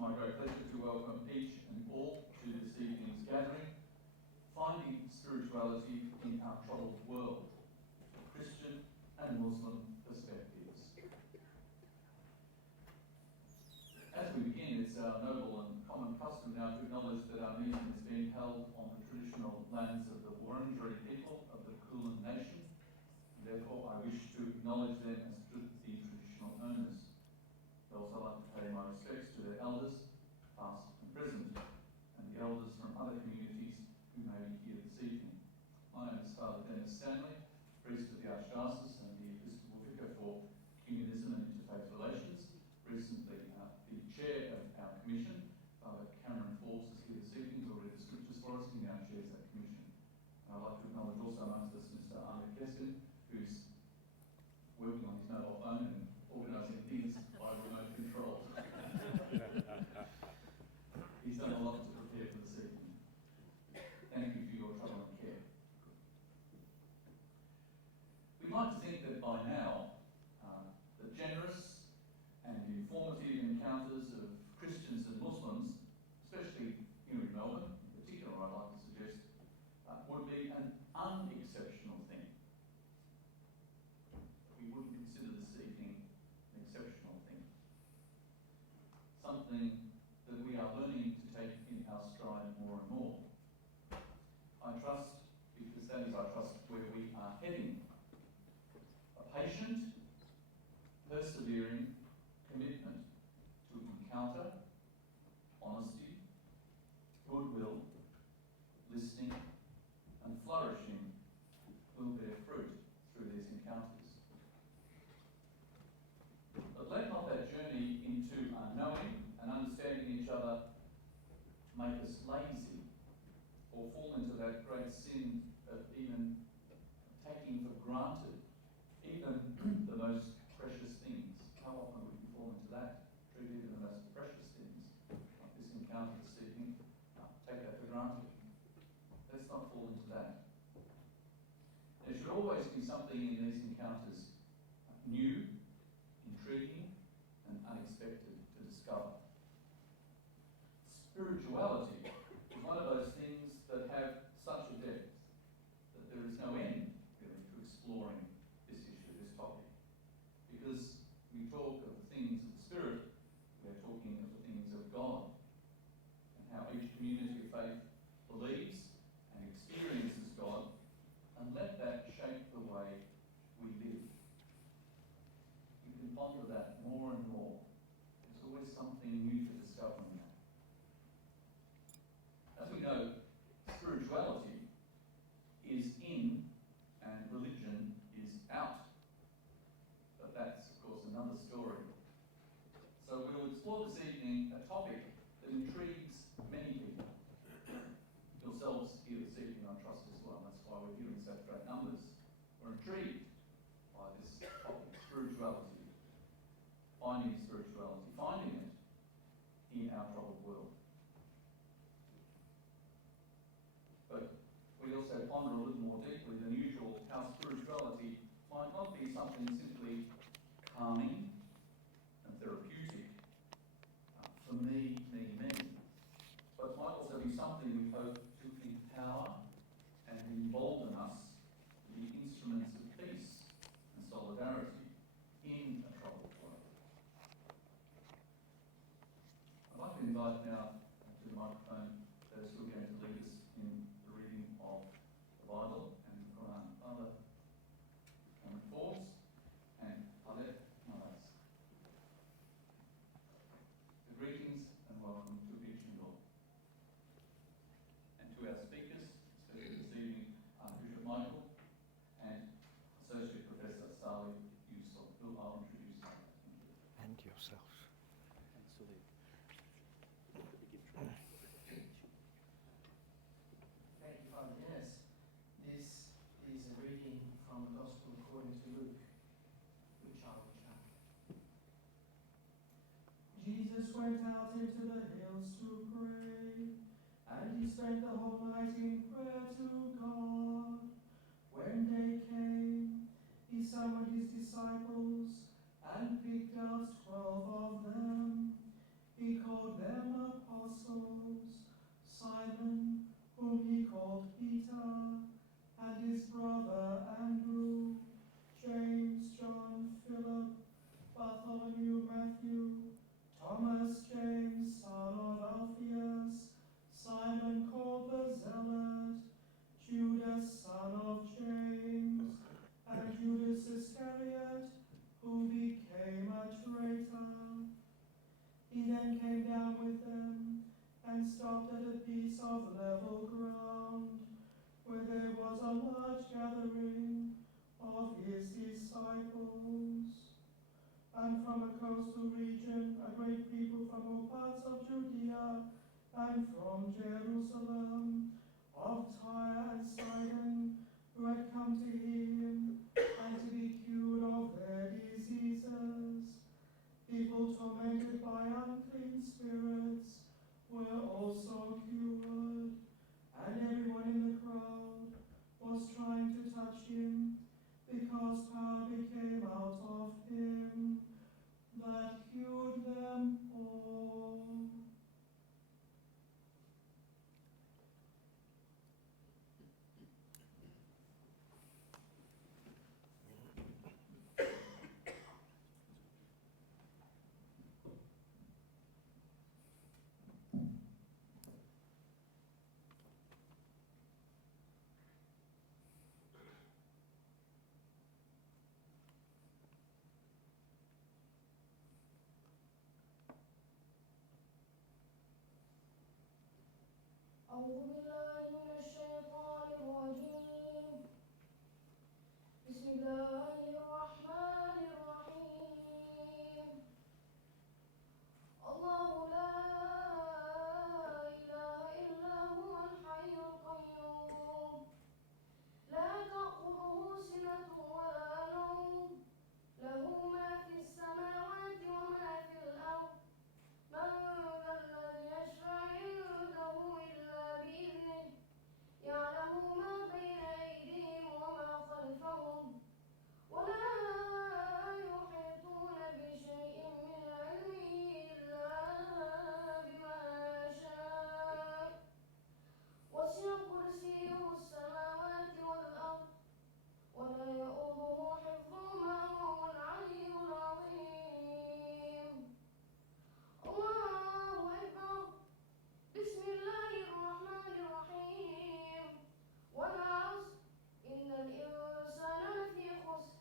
my great pleasure to welcome each and all to this evening's gathering, Finding Spirituality in Our Troubled World, Christian and Muslim Perspectives. As we begin, it's our noble and common custom now to acknowledge that our meeting is being held on the traditional lands of the Wurundjeri people of the Kulin Nation. Therefore, I wish to acknowledge them as the traditional owners. I'd also like to pay my respects to their elders, past and present, and the elders from other communities who may be here this evening. My name is Father Stanley, priest of the Archdiocese and the Episcopal Vicar for Ecumenism and Interfaith Relations. Recently, the chair of our commission, Father Cameron Forbes, is here this evening to read the scriptures for us. He now chairs that commission. I'd like to acknowledge also amongst us Mr. Keskin, who's working on his mobile phone and organising things by remote control. He's done a lot to prepare for this evening. Thank you for your trouble and care. We'd like to think that by now, the generous and informative encounters of Christians and Muslims, especially here in Melbourne, in particular, I'd like to suggest, would be an unexceptional thing. We wouldn't consider this evening an exceptional thing. Something that we are learning to take in our stride more and more. I trust, because that is, I trust, where we are heading. A patient, persevering commitment to encounter, honesty, goodwill, listening, and flourishing will bear fruit through these encounters. But let not that journey into knowing and understanding each other make us lazy or fall into that great sin of even taking for granted even the most precious things. How often would we fall into that? Treat even the most precious things, like this encounter this evening, take that for granted. Let's not fall into that. There should always be something in these encounters new, intriguing, and unexpected to discover. Spirituality is one of those things that have such a depth that there is no end, really, to exploring this issue, this topic. Because we talk of the things of the Spirit, we are talking of the things of God, and how each community of faith believes and experiences God, and let that shape the way we live. You can ponder that more and more. There's always something new to discover in that. As we know, spirituality is in and religion is out. But that's, of course, another story. So we'll explore this evening a topic that intrigues many people. Yourselves here this evening, I trust, as well. That's why we're here in such great numbers. We're intrigued by this topic, spirituality, finding it in our troubled world. But we also ponder a little more deeply than usual how spirituality might not be something simply calming and therapeutic for me, but might also be something we hope to empower and embolden us to be instruments of peace and solidarity in a troubled world. I'd like to invite now to the microphone those who are going to lead us in the reading of the Bible and the Quran. Father Cameron Forbes and Father Malas. Greetings and welcome to each and all. And to our speakers, especially this evening, Archbishop Michael and Associate Professor Salih, who I'll introduce now. And yourself. And Salih. Thank you, Father Dennis. This is a reading from the Gospel according to Luke, which I will chant. Jesus went out into the hills to pray, and he spent the whole night in prayer to God. When day came, he summoned his disciples and picked out 12 of them. He called them stopped at a piece of level ground, where there was a large gathering of his disciples. And from a coastal region, a great people from all parts of Judea and from Jerusalem, of Tyre and Sidon, who had come to hear him and to be cured of their diseases. People tormented by unclean spirits were also cured, and everyone in the crowd was trying to touch him, because power became out of him that cured them all. أعوذ بالله من الشيطان الرجيم. بسم الله الرحمن الرحيم. الله لا إله إلا هو الحي القيوم، لا تأخذه سنة ولا نوم، له ما في السماوات وما في الأرض. من ذا الذي يشفع عنده إلا بإذنه، يعلم ما بين أيديهم وما خلفهم، ولا يحيطون بشيء من علمه إلا بما شاء. وسع كرسيه السماوات والأرض، ولا يؤوده حفظهما وهو العلي العظيم. الله أكبر. بسم الله الرحمن الرحيم. والعصر، إن الإنسان لفي خسر،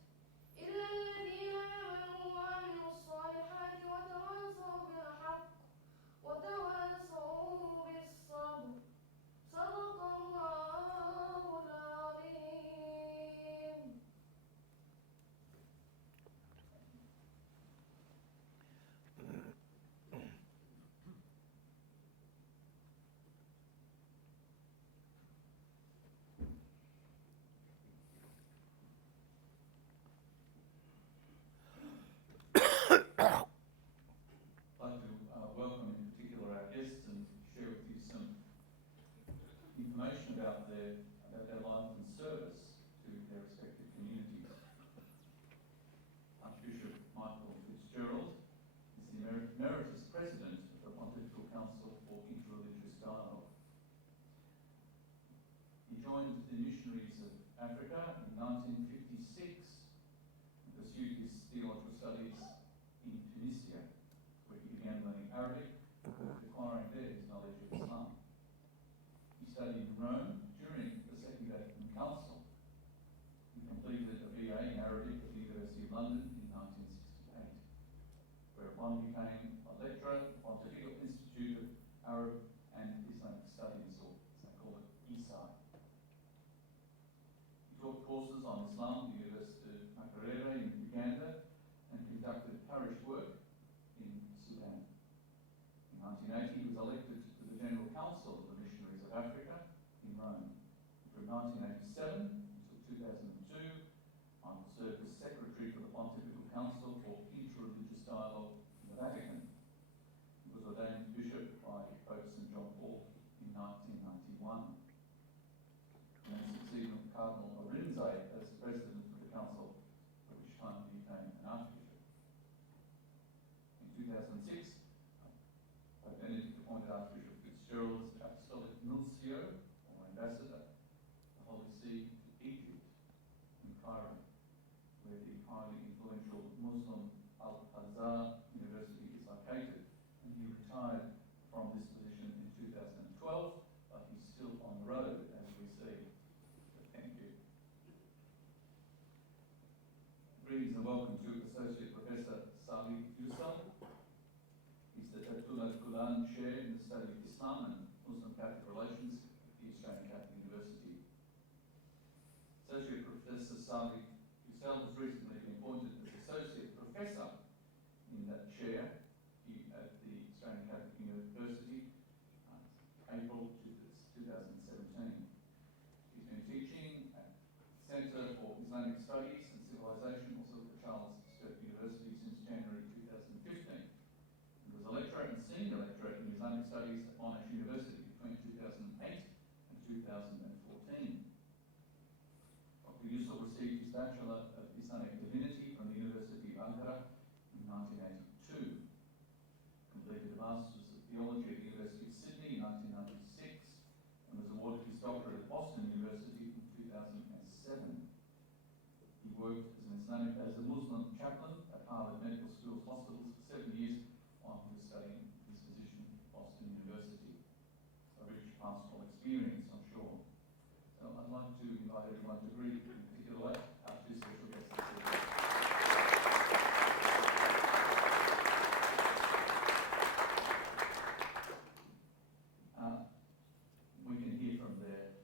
إلا الذين آمنوا وعملوا الصالحات وتواصوا بالحق وتواصوا بالصبر. صدق الله العظيم. I'd like to welcome in particular our guests and share with you some information about their life and service to their respective communities. Archbishop Fitzgerald is the Emeritus President of the Pontifical Council for Interreligious Dialogue. He joined the Missionaries of Africa in 1956 and pursued his theological studies in Tunisia, where he began learning Arabic, acquiring there his knowledge of Islam. He studied in Rome during the Second Vatican Council. He completed a BA in Arabic at the University of London in 1968, whereupon he became a lecturer at the Pontifical Institute of Arab and Islamic Studies, or as they call it, PISAI. He taught courses on Islam at the University of Makerere in Uganda and conducted parish work in Sudan. In 1980, he was elected to the General Council of the Missionaries of Africa in Rome. From 1987 until 2002, Michael served as Secretary for the Pontifical Council for Interreligious Dialogue in the Vatican. He was ordained bishop by Pope St. John Paul in 1991. And then succeeded Cardinal Arinze as President of the Council, at which time he became an Archbishop. In 2006, Pope Benedict appointed Archbishop Fitzgerald as Apostolic Nuncio, or Ambassador, the Holy See to Egypt in Cairo, where the highly influential Muslim Al-Azhar University is located, and he retired from this position in 2012, but he's still on the road, as we see. So thank you. Greetings and welcome to Associate Professor Salih Yucel. He's the Chair in the study of Islam and Muslim Professor Salih Yucel has recently been appointed as Associate Professor in that chair at the Australian Catholic University, April 2017. He's been teaching at the Centre for Islamic Studies and Civilization, also at Charles Sturt University, since January 2015. He was a lecturer and senior lecturer in Islamic Studies at Monash University between 2008 and 2014. Dr. Yucel received his Bachelor of Islamic Divinity from the University of Makerere in 1982. Completed a Masters of Theology at the University of Sydney in 1996 and was awarded his doctorate at Boston University in 2007. He worked as a Muslim chaplain at Harvard Medical School's hospitals for 7 years while he was studying his position at Boston University. A rich pastoral experience, I'm sure. So I'd like to invite everyone to greet, in particular way, our two special guests this evening. We can hear from their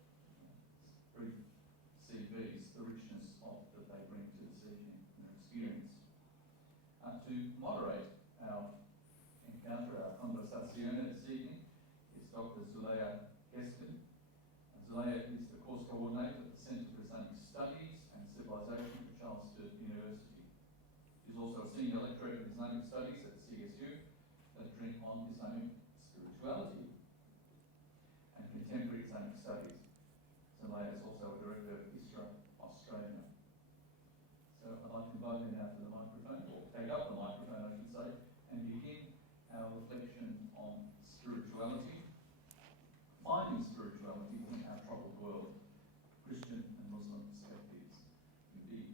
brief CVs the richness that they bring to this evening and their experience. To moderate our encounter, our conversazione this evening, is Dr. Zuleyha Keskin. Zuleyha is the course coordinator at the Centre for Islamic Studies and Civilization at Charles Sturt University. She's also a senior lecturer in Islamic Studies at the CSU, lecturing on Islamic spirituality and contemporary Islamic studies. Salih is also a director of ISRA Australia. So I'd like to invite you now to the microphone, or take up the microphone, I should say, and begin our reflection on spirituality, finding spirituality within our troubled world, Christian and Muslim perspectives. Can be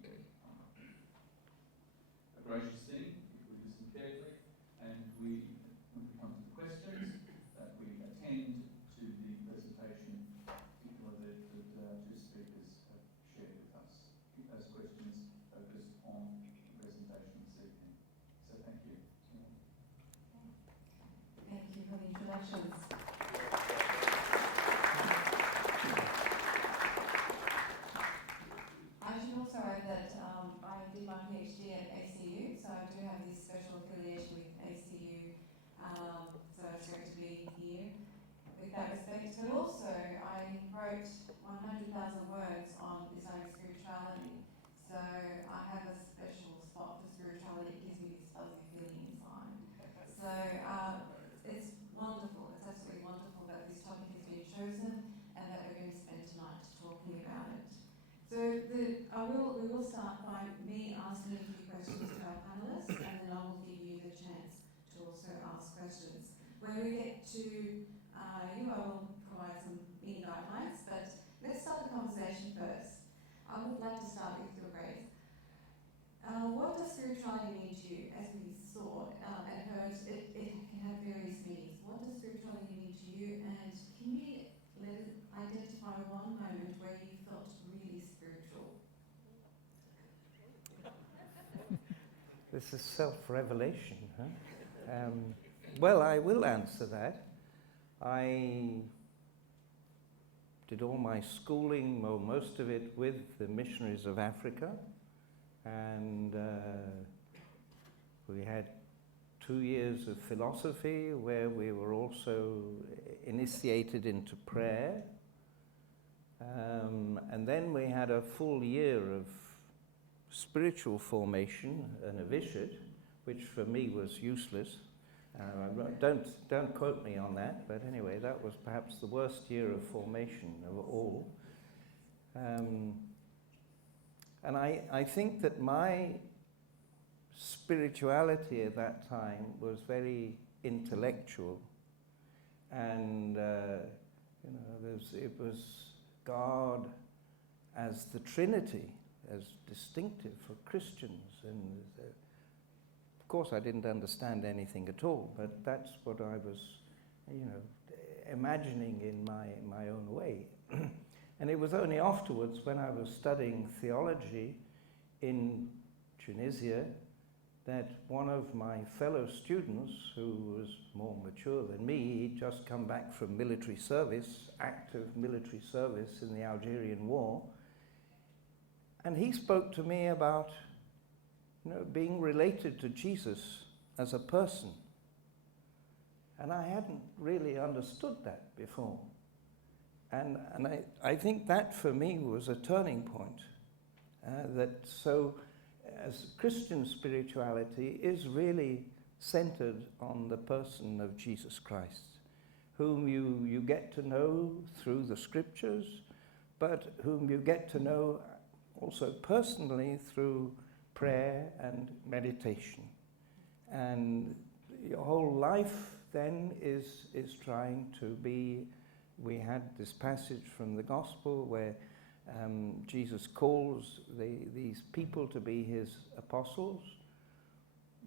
a gracious thing if we listen carefully, and when we come to the questions, that we attend to the presentation, particularly that our two speakers have shared with us. Keep those questions focused on the presentation this evening. So thank you. Thank you for the introductions. I should also add that I did my PhD at ACU, so I do have this special affiliation with ACU, so it's great to be here with that respect. But also, I wrote 100,000 words on Islamic spirituality, so I have a special spot for spirituality. It gives me this fuzzy feeling inside. So it's wonderful, it's absolutely wonderful that this topic has been chosen and that we're going to spend tonight talking about it. So we will start by me asking a few questions to our panellists, and then I will give you the chance to also ask questions. When we get to you, I will provide some mini guidelines, but let's start the conversation first. I would like to start with your Grace. What does spirituality mean to you? As we saw and heard, it can have various meanings. What does spirituality mean to you, and can you let us identify one moment where you felt really spiritual? This is self-revelation, huh? Well, I will answer that. I did all my schooling, or most of it, with the Missionaries of Africa, and we had 2 years of philosophy where we were also initiated into prayer, and then we had a full year of spiritual formation, a novitiate, which for me was useless. Don't quote me on that, but anyway, that was perhaps the worst year of formation of all. And I think that my spirituality at that time was very intellectual, and it was God as the Trinity, as distinctive for Christians, and of course I didn't understand anything at all, but that's what I was, imagining in my own way. And it was only afterwards, when I was studying theology in Tunisia, that one of my fellow students, who was more mature than me, he'd just come back from military service, active military service in the Algerian War, And he spoke to me about, being related to Jesus as a person. And I hadn't really understood that before. And I think that for me was a turning point. As Christian spirituality is really centered on the person of Jesus Christ, whom you get to know through the scriptures, but whom you get to know also personally through prayer and meditation. And your whole life then is trying to be. We had this passage from the Gospel where Jesus calls these people to be his apostles.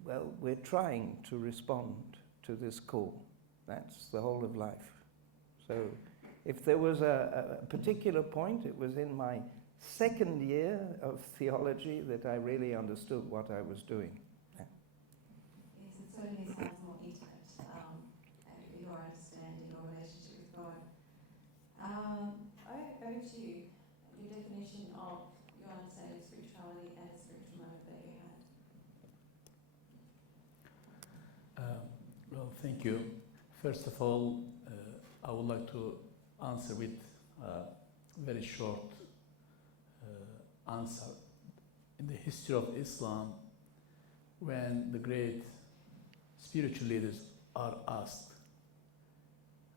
Well, we're trying to respond to this call. That's the whole of life. So if there was a particular point, it was in my second year of theology that I really understood what I was doing. Yeah. Yes, it certainly sounds more intimate, your understanding, your relationship with God. Over to you, your definition of your understanding of spirituality and the spiritual moment that you had. Well, thank you. First of all, I would like to answer with a very short answer. In the history of Islam, when the great spiritual leaders are asked,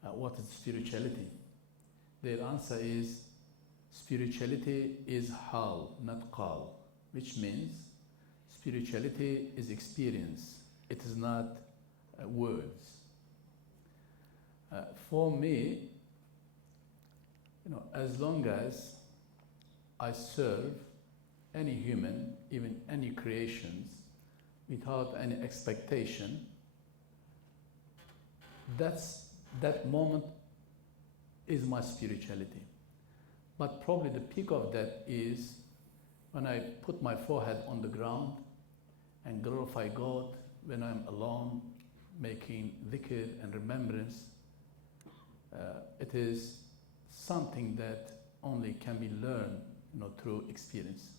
what is spirituality? Their answer is, spirituality is hal, not qal, which means spirituality is experience. It is not words. For me, as long as I serve any human, even any creations, without any expectation, that moment is my spirituality. But probably the peak of that is when I put my forehead on the ground and glorify God when I'm alone, making dhikr and remembrance. It is something that only can be learned through experience.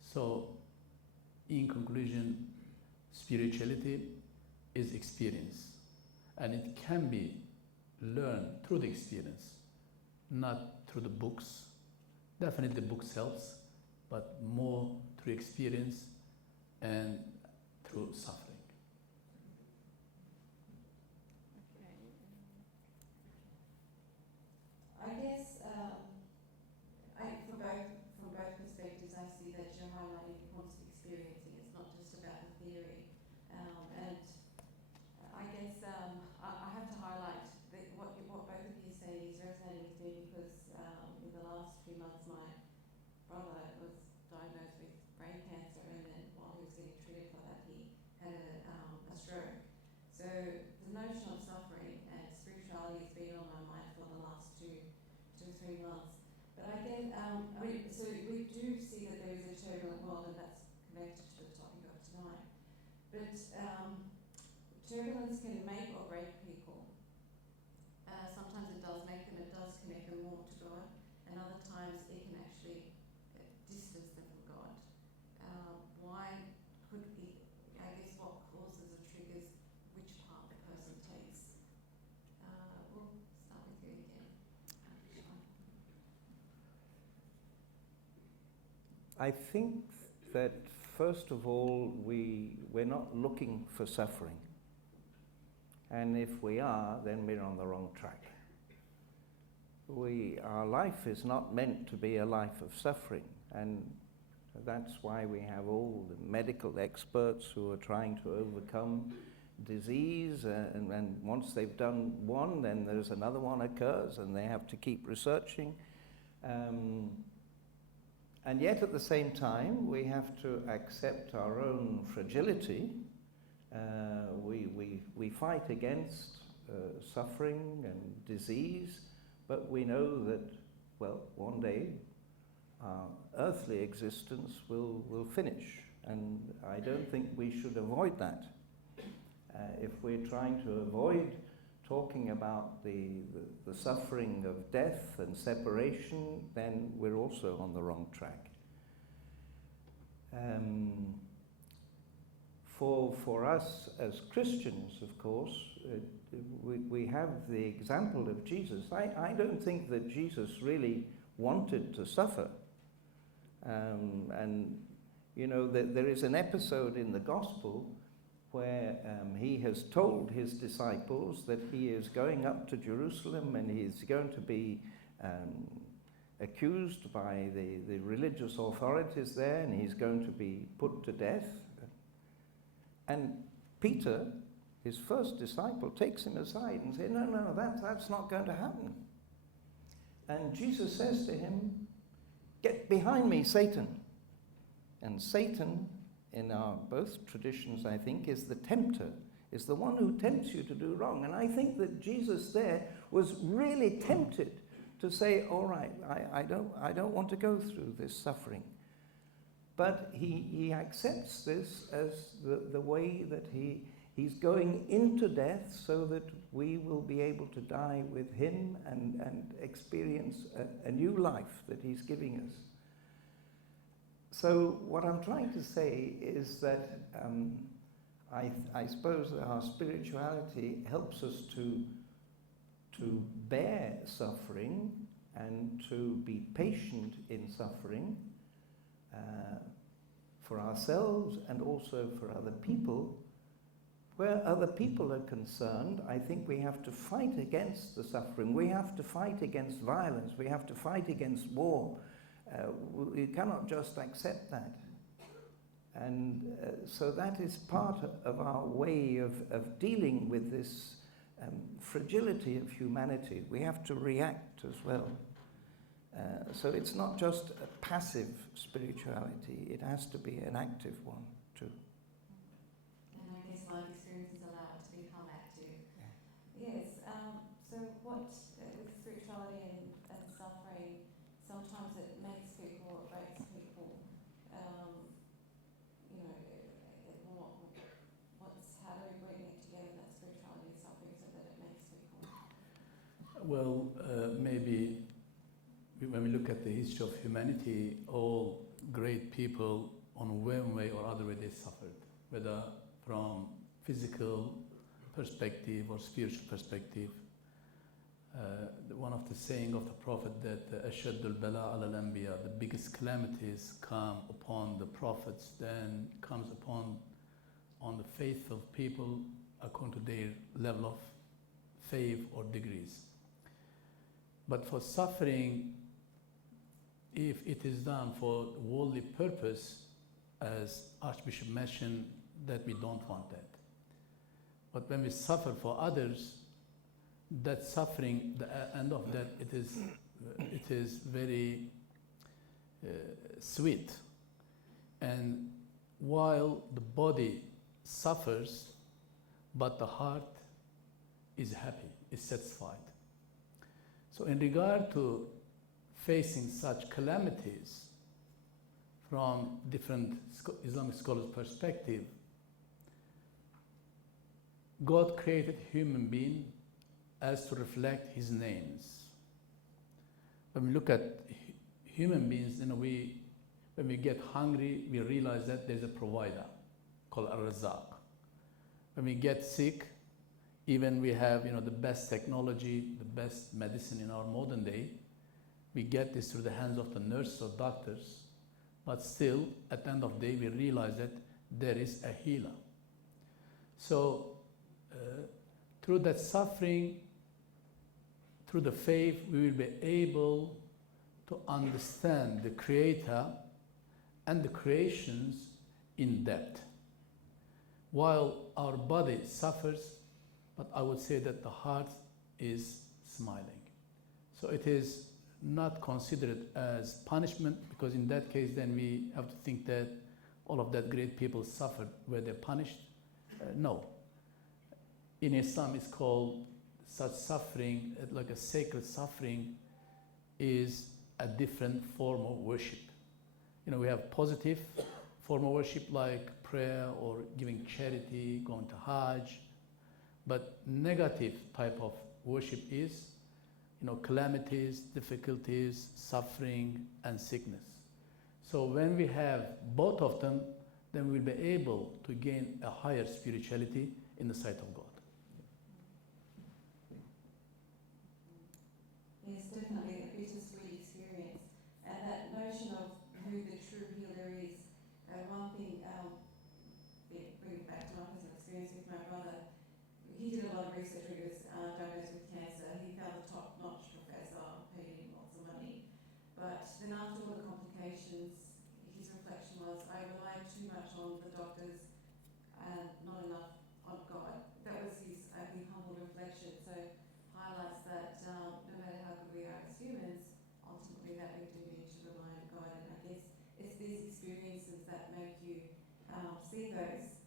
So, in conclusion, spirituality is experience, and it can be learned through the experience, not through the books. Definitely the books helps, but more through experience and through suffering. I guess from both perspectives, I see that you're highlighting the importance of experiencing. It's not just about the theory. And I guess I have to highlight that what both of you say is resonating with me because in the last few months my brother was diagnosed with brain cancer, and then while he was getting treated for that he had a stroke. So the notion of suffering and spirituality has been on my mind for the last 2 to 3 months. But I guess, so we do see that there is a turbulent world, and that's connected to the topic of tonight. But turbulence can make or break people. Sometimes it does make them, it does connect them more to God, and other times it can actually distance them from God. Why could it, I guess what causes or triggers which path the person takes? We'll start with you again. I think that first of all, we're not looking for suffering. And if we are, then we're on the wrong track. Our life is not meant to be a life of suffering, and that's why we have all the medical experts who are trying to overcome disease, and once they've done one, then there's another one occurs, and they have to keep researching. And yet at the same time, we have to accept our own fragility. We fight against suffering and disease, but we know that, well, one day our earthly existence will finish, and I don't think we should avoid that. If we're trying to avoid talking about the suffering of death and separation, then we're also on the wrong track. For us as Christians, of course, we have the example of Jesus. I don't think that Jesus really wanted to suffer. And, you know, there is an episode in the Gospel where he has told his disciples that he is going up to Jerusalem and he's going to be accused by the religious authorities there, and he's going to be put to death. And Peter, his first disciple, takes him aside and says, no, that's not going to happen. And Jesus says to him, "Get behind me, Satan." And Satan, in our both traditions, I think, is the tempter, is the one who tempts you to do wrong. And I think that Jesus there was really tempted to say, all right, I don't want to go through this suffering. But he accepts this as the way that he's going into death so that we will be able to die with him and experience a new life that he's giving us. So what I'm trying to say is that I suppose that our spirituality helps us to bear suffering and to be patient in suffering for ourselves and also for other people. Where other people are concerned, I think we have to fight against the suffering. We have to fight against violence. We have to fight against war. We cannot just accept that. And so that is part of our way of dealing with this fragility of humanity. We have to react as well. So it's not just a passive spirituality, it has to be an active one too. And I guess life experiences allow it to become active. Yes, so what, with spirituality and suffering, sometimes it makes people, it breaks people. You know, how do we bring it together, that spirituality and suffering, so that it makes people? Well, maybe when we look at the history of humanity, all great people on one way or other way they suffered, whether from physical perspective or spiritual perspective. One of the saying of the Prophet that أَشَدُّ الْبَلَاءَ عَلَى الْأَنْبِيَاء, the biggest calamities come upon the prophets, then comes upon the faith of people according to their level of faith or degrees. But for suffering, if it is done for worldly purpose, as Archbishop mentioned, that we don't want that. But when we suffer for others, that suffering, the end of that, it is very sweet. And while the body suffers, but the heart is happy, is satisfied. So in regard to facing such calamities from different Islamic scholars' perspective, God created human being as to reflect his names. When we look at human beings, when we get hungry, we realize that there's a provider called Al-Razzaq. When we get sick, even we have the best technology, the best medicine in our modern day, we get this through the hands of the nurses or doctors, but still, at the end of the day, we realize that there is a healer. So, through that suffering, through the faith, we will be able to understand the Creator and the creations in depth. While our body suffers, but I would say that the heart is smiling. So it is not considered as punishment, because in that case then we have to think that all of that great people suffered, were they punished? No. In Islam it's called such suffering, like a sacred suffering, is a different form of worship. We have positive form of worship like prayer or giving charity, going to Hajj, but negative type of worship is calamities, difficulties, suffering, and sickness. So when we have both of them, then we'll be able to gain a higher spirituality in the sight of God. Yes, definitely a bittersweet experience. And that notion of who the true healer is, one thing, bringing back to my personal experience with my brother, he did a lot of research when he was diagnosed with cancer. He found a top-notch professor, paid him lots of money. But then after all the complications, his reflection was, I relied too much on the doctors and not enough on God. That was his, I think, humble reflection. So highlights that no matter how good we are as humans, ultimately that we do need to rely on God. And I guess it's these experiences that make you see those.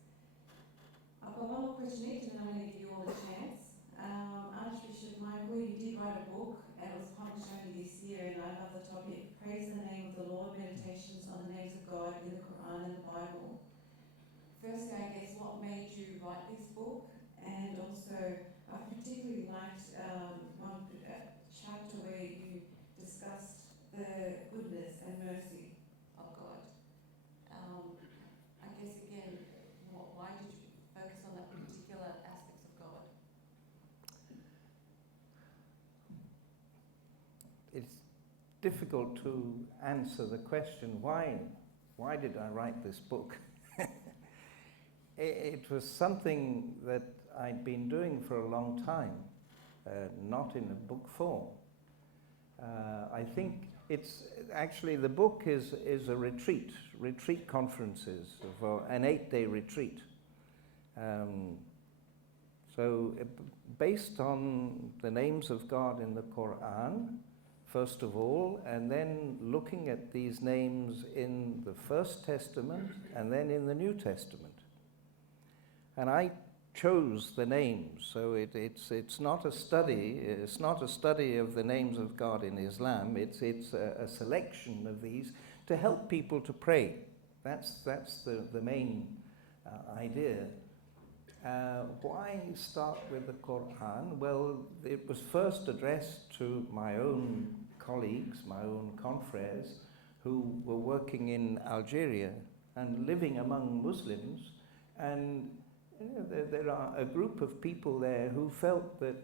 I've got one more question each, and then I'm going to give you all a chance. Archbishop Michael, you did write a book, and it was published only this year, and I love the topic, Praise the Name of the Lord, Meditations on the Names of God in the Quran and the Bible. Firstly, I guess, what made you write this book? And also, I particularly liked one chapter where you discussed the goodness and mercy of God. I guess, again, why did you focus on that particular aspects of God? It's difficult to answer the question, why did I write this book? It was something that I'd been doing for a long time, not in a book form. I think it's actually, the book is a retreat conferences, for an 8-day retreat. So based on the names of God in the Quran, first of all, and then looking at these names in the First Testament and then in the New Testament. And I chose the names, so it's not a study. It's not a study of the names of God in Islam. It's a selection of these to help people to pray. That's the main idea. Why start with the Quran? Well, it was first addressed to my own colleagues, my own confreres, who were working in Algeria and living among Muslims, and there are a group of people there who felt that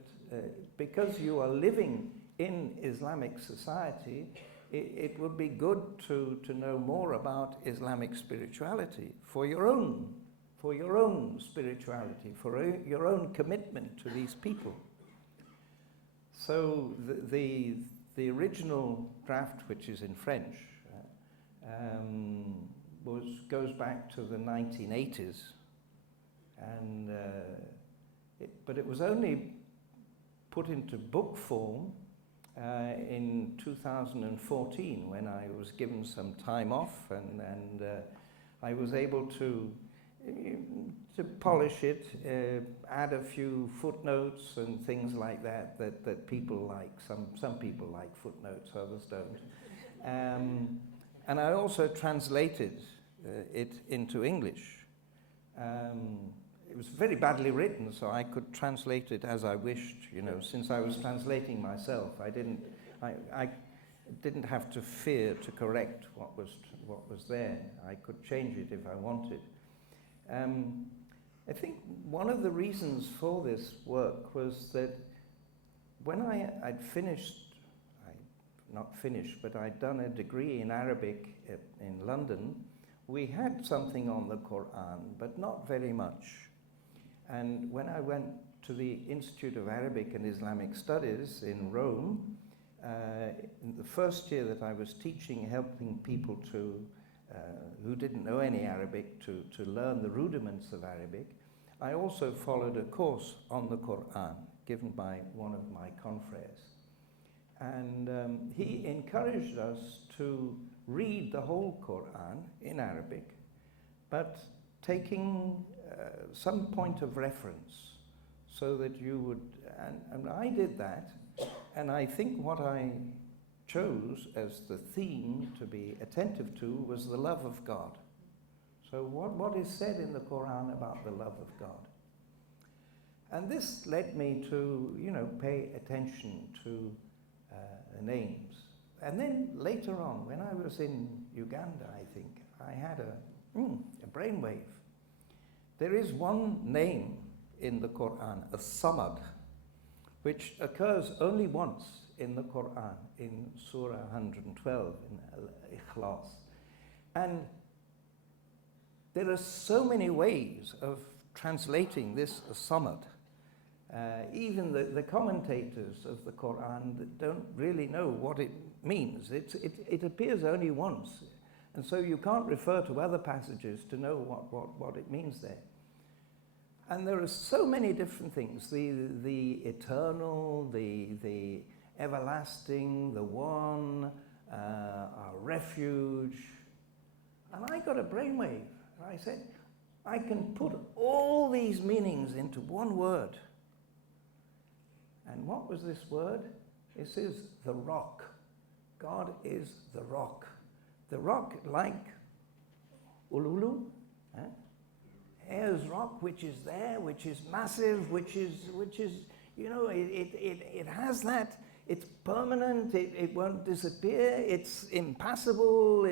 because you are living in Islamic society, it would be good to know more about Islamic spirituality for your own spirituality, for your own commitment to these people. So the original draft, which is in French, goes back to the 1980s. And but it was only put into book form in 2014 when I was given some time off, and I was able to polish it, add a few footnotes and things like that people like. Some people like footnotes, others don't. And I also translated it into English. It was very badly written, so I could translate it as I wished. Since I was translating myself, I didn't have to fear to correct what was there. I could change it if I wanted. I think one of the reasons for this work was that when I'd finished, not finished, but I'd done a degree in Arabic in London, we had something on the Quran, but not very much. And when I went to the Institute of Arabic and Islamic Studies in Rome, in the first year that I was teaching, helping people who didn't know any Arabic to learn the rudiments of Arabic, I also followed a course on the Quran given by one of my confreres. And he encouraged us to read the whole Quran in Arabic, but taking some point of reference so that you would, and I did that, and I think what I chose as the theme to be attentive to was the love of God. So what is said in the Quran about the love of God? And this led me to, pay attention to the names. And then later on, when I was in Uganda, I think, I had a brainwave. There is one name in the Quran, a samad, which occurs only once in the Quran, in Surah 112, in Al-Ikhlas. And there are so many ways of translating this samad. Even the commentators of the Quran that don't really know what it means. It appears only once. And so you can't refer to other passages to know what it means there. And there are so many different things. The eternal, the everlasting, the one, our refuge. And I got a brainwave. I said, I can put all these meanings into one word. And what was this word? This is the rock. God is the rock. The rock like Ululu, Ayers Rock, which is there, which is massive, which is you know, it has that, it's permanent, it won't disappear, it's impassable,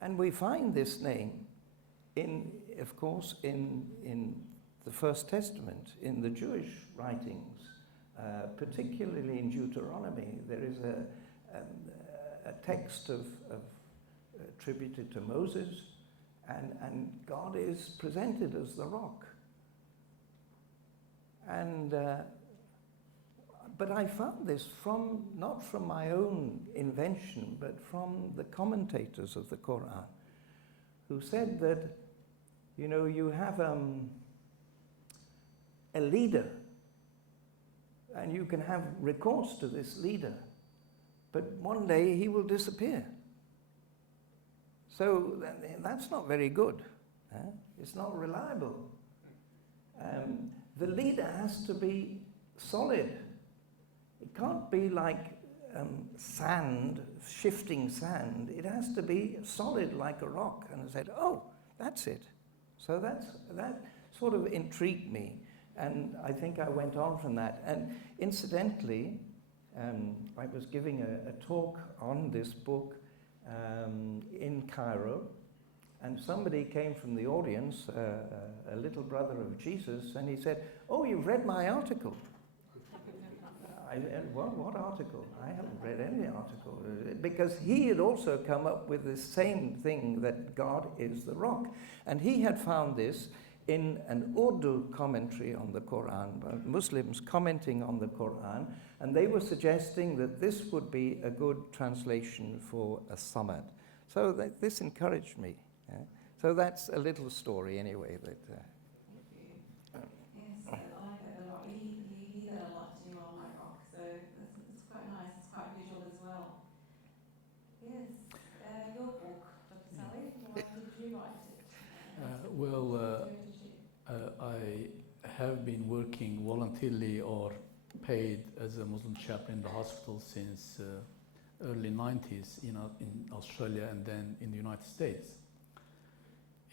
and we find this name in, of course, in the First Testament, in the Jewish writings, particularly in Deuteronomy. There is a text attributed to Moses, and God is presented as the rock. And but I found this not from my own invention, but from the commentators of the Quran, who said that, you know, you have a leader, and you can have recourse to this leader, but one day he will disappear. So that's not very good. It's not reliable. The leader has to be solid. It can't be like sand, shifting sand. It has to be solid like a rock. And I said, oh, that's it. So that sort of intrigued me. And I think I went on from that. And incidentally, I was giving a talk on this book in Cairo, and somebody came from the audience, a little brother of Jesus, and he said, oh, you've read my article. What article? I haven't read any article. Because he had also come up with the same thing, that God is the rock. And he had found this in an Urdu commentary on the Quran, Muslims commenting on the Quran, and they were suggesting that this would be a good translation for a samad. So this encouraged me. So that's a little story anyway. Yes, I like that a lot. We hear that a lot too on my rock, so it's quite nice. It's quite visual as well. Yes, your book, Dr. Salih, why did you write it? I have been working voluntarily or paid as a Muslim chaplain in the hospital since early 90s in Australia and then in the United States.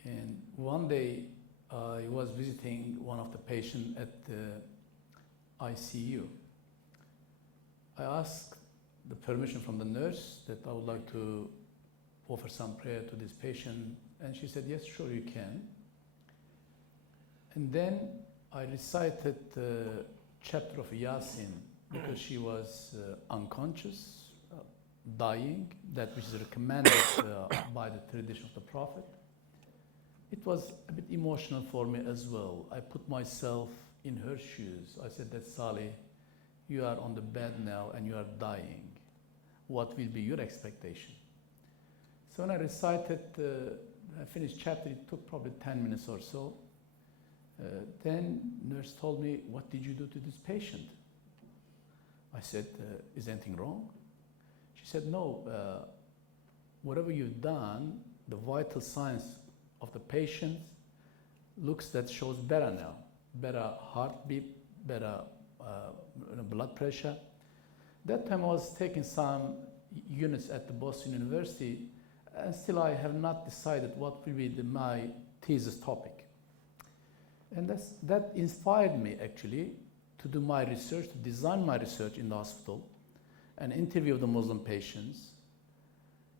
And one day I was visiting one of the patients at the ICU. I asked the permission from the nurse that I would like to offer some prayer to this patient, and she said, yes, sure, you can. And then I recited the chapter of Yasin because she was unconscious, dying, that which is recommended by the tradition of the Prophet. It was a bit emotional for me as well. I put myself in her shoes. I said that, Salih, you are on the bed now and you are dying. What will be your expectation? So when I recited, I finished chapter, it took probably 10 minutes or so. Then nurse told me, what did you do to this patient? I said, is anything wrong? She said, no, whatever you've done, the vital signs of the patient shows better now. Better heartbeat, better blood pressure. That time I was taking some units at the Boston University, and still I have not decided what will be my thesis topic. And that inspired me actually to do my research, to design my research in the hospital. an interview of the Muslim patients,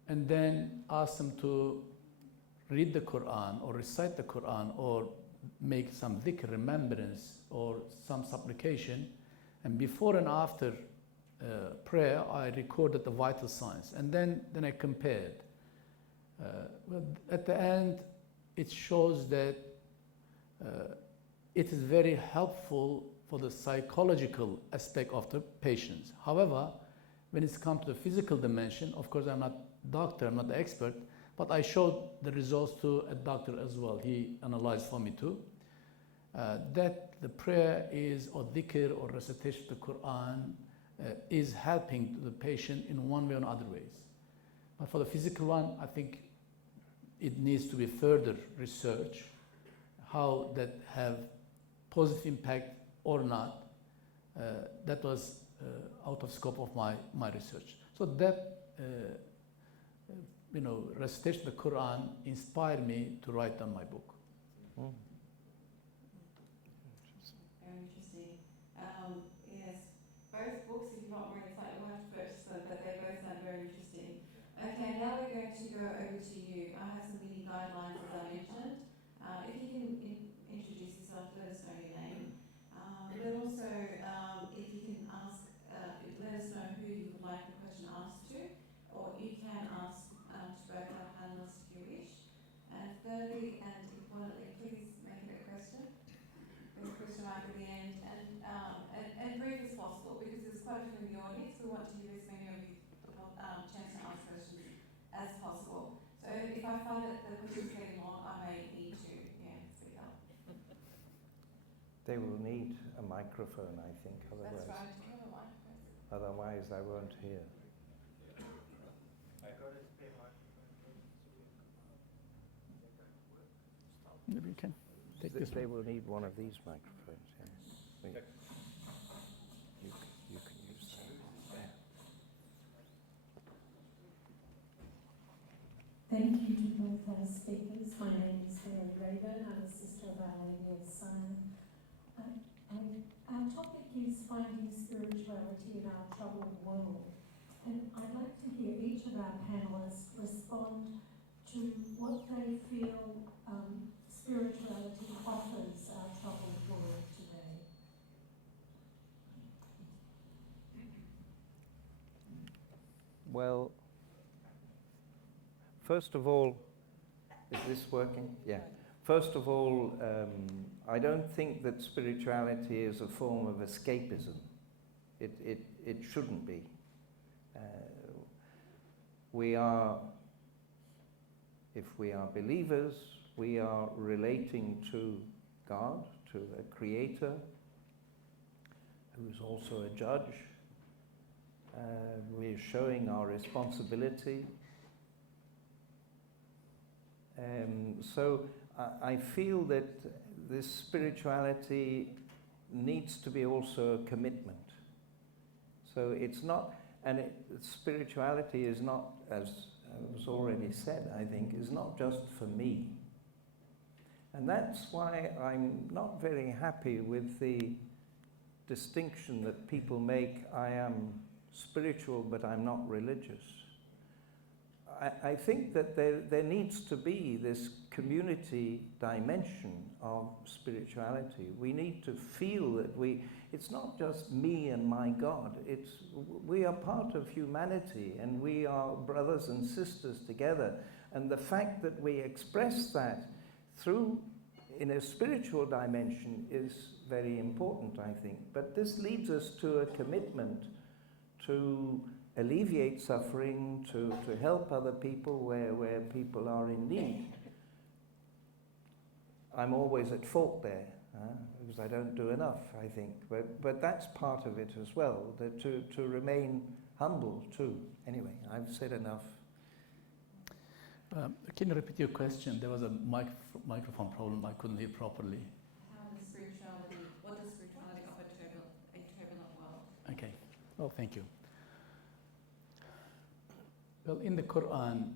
and then ask them to read the Quran or recite the Quran or make some dhikr, remembrance, or some supplication, and before and after prayer, I recorded the vital signs, and then I compared. Well, at the end, it shows that it is very helpful for the psychological aspect of the patients. However, when it's come to the physical dimension, of course, I'm not a doctor, I'm not the expert, but I showed the results to a doctor as well. He analyzed for me too. That the prayer is, or dhikr, or recitation of the Quran, is helping the patient in one way or other ways. But for the physical one, I think it needs to be further research, how that have positive impact or not. That was out of scope of my research. So that, recitation of the Quran inspired me to write down my book. Mm. Very interesting. Yes, both books, if you're not more excited, we'll have to purchase them, but they both sound very interesting. Okay, now we're going to go over to you. I have some mini guidelines, as I mentioned. If you can introduce yourself, let us know your name. But also, if you can ask, let us know who you would like the question asked to, or you can ask to both our panelists if you wish. And thirdly, and importantly, please make it a question. There's a question mark at the end, and brief as possible, because there's quite a few in the audience. We want to give as many of you the chance to ask questions as possible. So if I find that the question's getting long, I may need to speak up. They will need a microphone, I think, otherwise. That's right, we have a microphone. Otherwise I won't hear. Maybe you can take this They one. will need one of these microphones. Yeah. You can use that. Thank you to both our speakers. My name is Mary Rayburn. I'm a sister of Our Lady of Zion. And our topic is finding spirituality in our troubled world. And I'd like to hear each of our panelists respond to what they feel spirituality offers our troubled world today. Well, first of all, is this working? Yeah. First of all, I don't think that spirituality is a form of escapism. It shouldn't be. If we are believers, we are relating to God, to a creator, who is also a judge. We're showing our responsibility. So I feel that this spirituality needs to be also a commitment. So it's not, spirituality is not, as was already said, I think, is not just for me. And that's why I'm not very happy with the distinction that people make, I am spiritual but I'm not religious. I think that there needs to be this community dimension of spirituality. We need to feel that it's not just me and my God, we are part of humanity and we are brothers and sisters together. And the fact that we express that in a spiritual dimension is very important, I think. But this leads us to a commitment to alleviate suffering, to help other people where people are in need. I'm always at fault there, because I don't do enough, I think. But that's part of it as well, to remain humble too. Anyway, I've said enough. Can you repeat your question? There was a microphone problem. I couldn't hear properly. What does spirituality offer to a turbulent world? Okay. Oh, thank you. Well, in the Quran,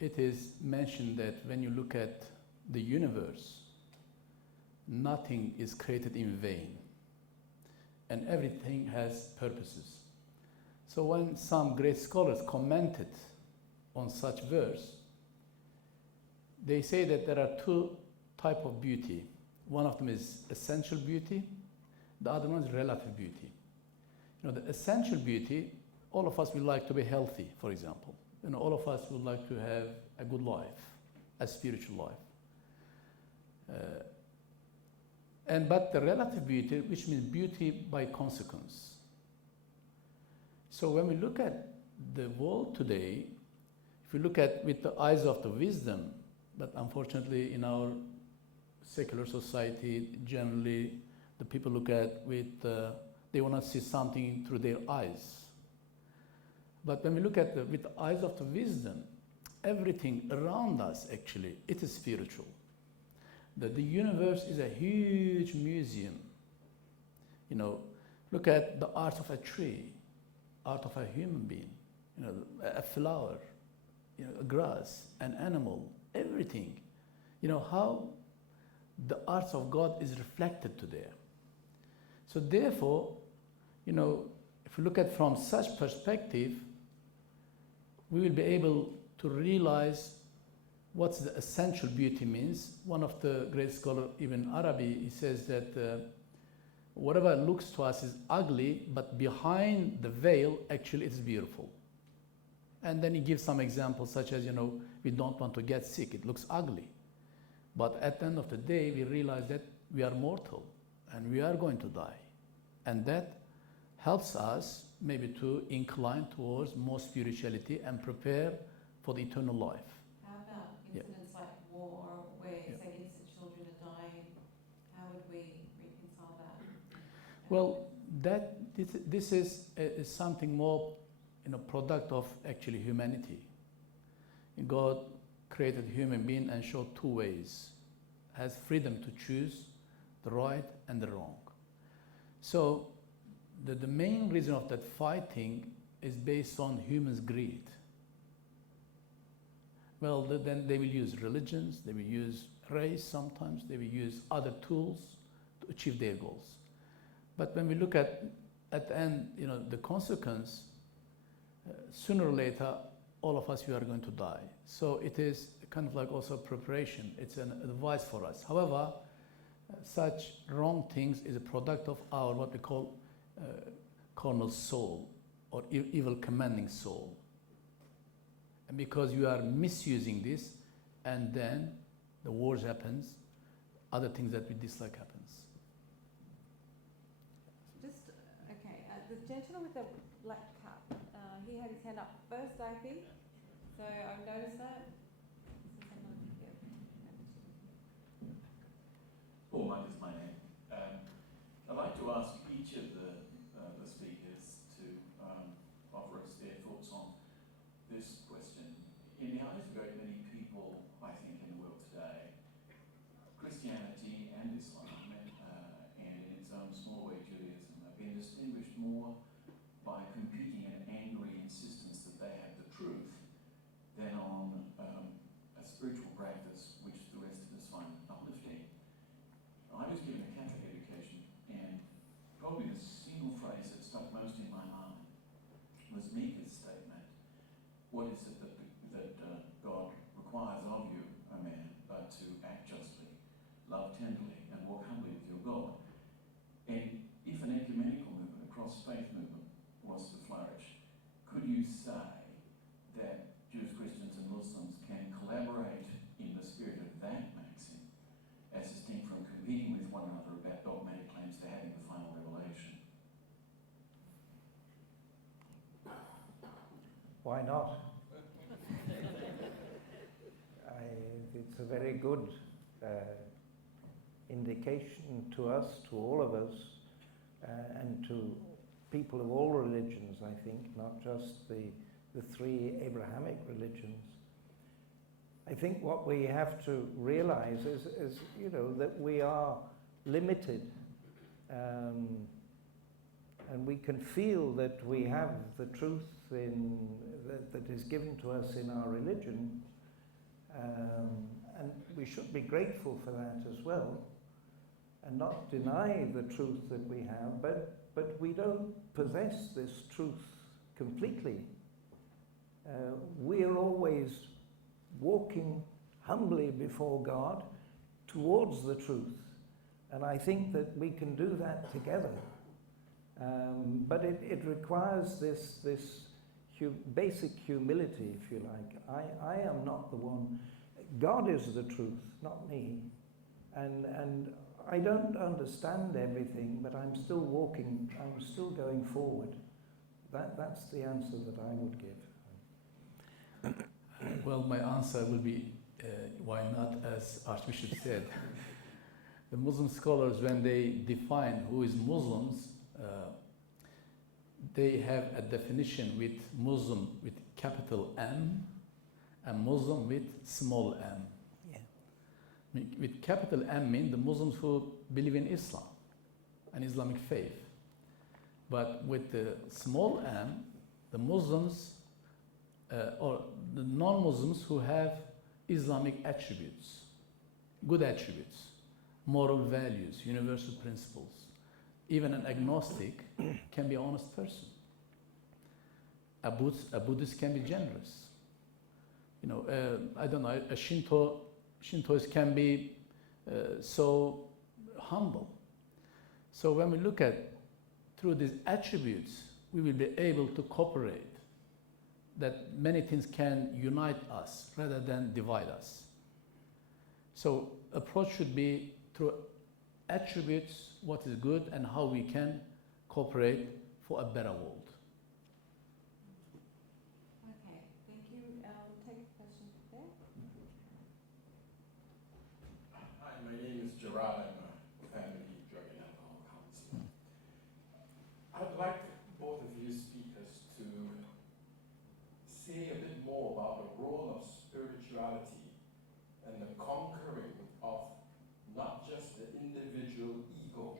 it is mentioned that when you look at the universe, nothing is created in vain. and everything has purposes. So when some great scholars commented on such verse, they say that there are two types of beauty. One of them is essential beauty, the other one is relative beauty. You know, the essential beauty, all of us would like to be healthy, for example. You know, all of us would like to have a good life, a spiritual life. But the relative beauty, which means beauty by consequence. So when we look at the world today, if we look at with the eyes of the wisdom, but unfortunately in our secular society, generally the people look at with, they want to see something through their eyes. But when we look at with the eyes of the wisdom, everything around us actually, it is spiritual. The universe is a huge museum. You know, look at the art of a tree, art of a human being, you know, a flower, you know, a grass, an animal, everything. You know, how the art of God is reflected to there. So therefore, you know, if we look at from such perspective, we will be able to realize what the essential beauty means. One of the great scholars, Ibn Arabi, he says that whatever looks to us is ugly, but behind the veil, actually it's beautiful. And then he gives some examples such as, you know, we don't want to get sick, it looks ugly. But at the end of the day, we realize that we are mortal and we are going to die. And that helps us maybe to incline towards more spirituality and prepare for the eternal life. How about incidents like war, where say innocent children are dying? How would we reconcile that? Well, this is something more, you know, product of actually humanity. God created human being and showed two ways, has freedom to choose the right and the wrong. So the main reason of that fighting is based on humans' greed. Well, then they will use religions, they will use race sometimes, they will use other tools to achieve their goals. But when we look at the end, you know, the consequence, sooner or later, all of us, we are going to die. So it is kind of like also preparation. It's an advice for us. However, such wrong things is a product of our, what we call carnal soul, or evil commanding soul. And because you are misusing this, and then the wars happens, other things that we dislike happens. Just, okay, the gentleman with the black cap, he had his hand up first, I think. So I've noticed that. Paul Monk is my name. I'd like to ask each of the speakers to offer us their thoughts on this question. In the eyes of very many people, I think, in the world today, Christianity and Islam, and in its own small way Judaism, have been distinguished more by competing and angry insistence that they have the truth than on a spiritual practice which the rest of us find uplifting. I was given a Catholic education, and probably the single phrase that stuck most in my mind was Mika's statement, what is it that God requires of you, a man, but to act justly, love tenderly, and walk humbly with your God. And if an ecumenical movement, a cross-faith movement, was to flourish, could you say that Jews, Christians and Muslims can collaborate in the spirit of that maxim, as distinct from competing with one another about dogmatic claims to having the final revelation? Why not? It's a very good indication to us, to all of us, and to people of all religions, I think, not just the three Abrahamic religions. I think what we have to realize is you know, that we are limited, and we can feel that we have the truth that is given to us in our religion, and we should be grateful for that as well. and not deny the truth that we have, but we don't possess this truth completely. We are always walking humbly before God towards the truth, and I think that we can do that together. But it requires this basic humility, if you like. I am not the one. God is the truth, not me. And I don't understand everything, but I'm still walking, I'm still going forward. That's the answer that I would give. Well, my answer will be, why not, as Archbishop said. The Muslim scholars, when they define who is Muslims, they have a definition with Muslim with capital M and Muslim with small m. Yeah. With capital M mean the Muslims who believe in Islam and Islamic faith. But with the small m, the Muslims or the non-Muslims who have Islamic attributes, good attributes, moral values, universal principles. Even an agnostic can be an honest person. A Buddhist can be generous. You know, I don't know, a Shintoist can be so humble. So when we look at through these attributes, we will be able to cooperate, that many things can unite us rather than divide us. So approach should be through attributes, what is good and how we can cooperate for a better world. Okay, thank you. We'll take a question there. Hi, my name is Gerard. I'm a family drug and alcohol counselor. I'd like both of you speakers to say a bit more about the role of spirituality and the conquering of not just the individual ego,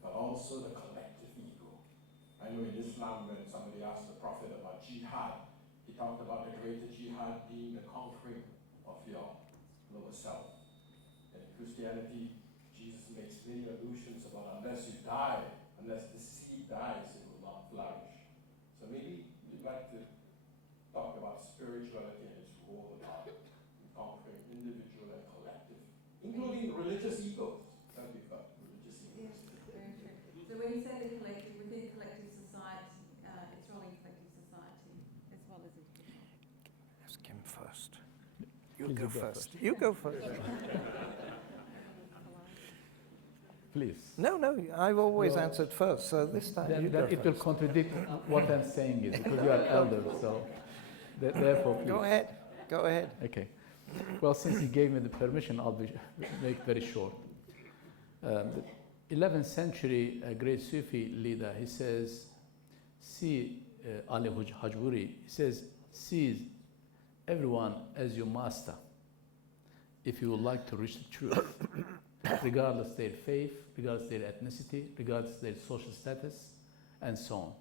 but also the collective ego. I know in Islam, when somebody asked the Prophet about jihad, he talked about the greater jihad being the conquering of your lower self. And in Christianity, Jesus makes many allusions about unless you die, unless the seed dies, it will not flourish. So maybe you'd like to talk about spirituality and its role in conquering individual and collective, including religious egos that we've got. Religious egos. Yes, very true. So when you say the collective, within collective society, its role in collective society as well as individual. Ask him first. You Please go go first. first. You go first. Please. No, I've always Well, answered first, so this time you go Then it will first. contradict what I'm saying is because you are elder, so therefore please. Go ahead. Okay. Well, since he gave me the permission, I'll make it very short. The 11th century great Sufi leader, he says, Ali Hajwuri, he says, see everyone as your master if you would like to reach the truth, regardless their faith, regardless their ethnicity, regardless their social status, and so on.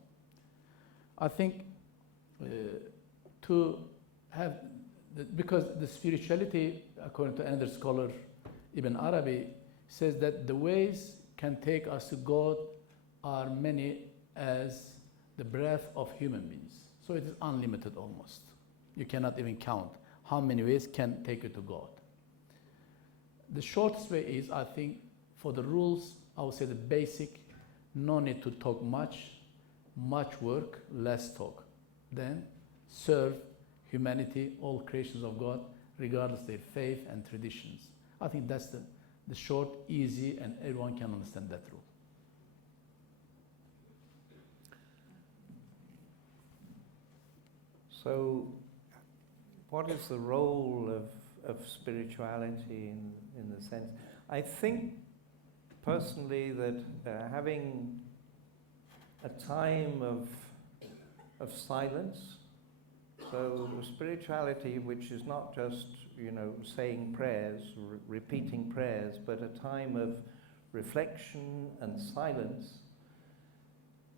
I think to have, because the spirituality, according to another scholar, Ibn Arabi, says that the ways can take us to God are many as the breath of human beings. So it is unlimited almost. You cannot even count how many ways can take you to God. The shortest way is, I think, for the rules, I would say the basic, no need to talk much work, less talk. Then serve humanity, all creations of God, regardless their faith and traditions. I think that's the short, easy, and everyone can understand that rule. So, what is the role of spirituality in the sense? I think personally that having a time of silence, so spirituality which is not just, saying prayers, repeating prayers, but a time of reflection and silence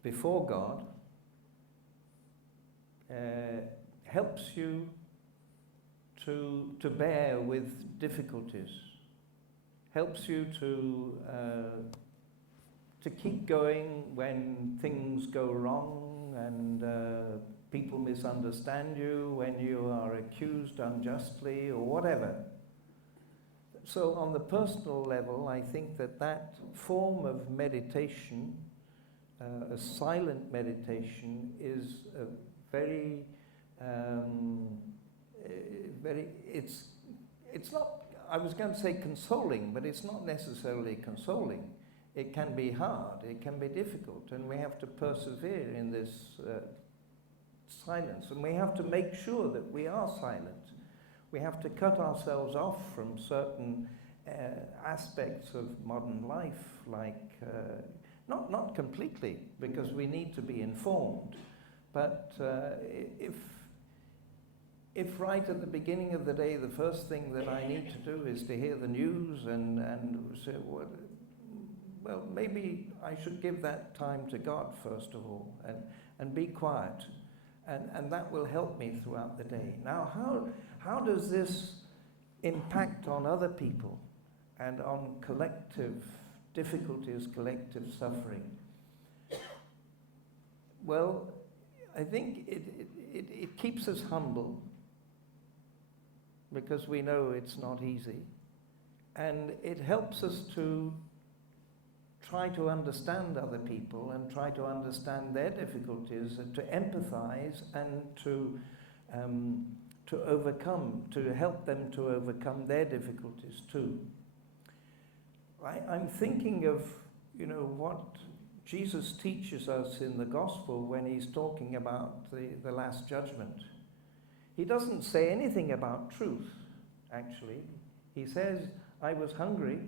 before God helps you to bear with difficulties helps you to keep going when things go wrong and people misunderstand you, when you are accused unjustly or whatever. So on the personal level, I think that form of meditation, a silent meditation, is a very, it's not, I was going to say consoling, but it's not necessarily consoling. It can be hard, it can be difficult, and we have to persevere in this silence, and we have to make sure that we are silent. We have to cut ourselves off from certain aspects of modern life, like, not completely, because we need to be informed, but if right at the beginning of the day, the first thing that I need to do is to hear the news and say, well, maybe I should give that time to God first of all, and be quiet, and that will help me throughout the day. Now, how does this impact on other people and on collective difficulties, collective suffering? Well, I think it keeps us humble, because we know it's not easy, and it helps us to try to understand other people and try to understand their difficulties and to empathize and to overcome, to help them to overcome their difficulties too. I'm thinking of, what Jesus teaches us in the gospel when he's talking about the last judgment. He doesn't say anything about truth, actually. He says, I was hungry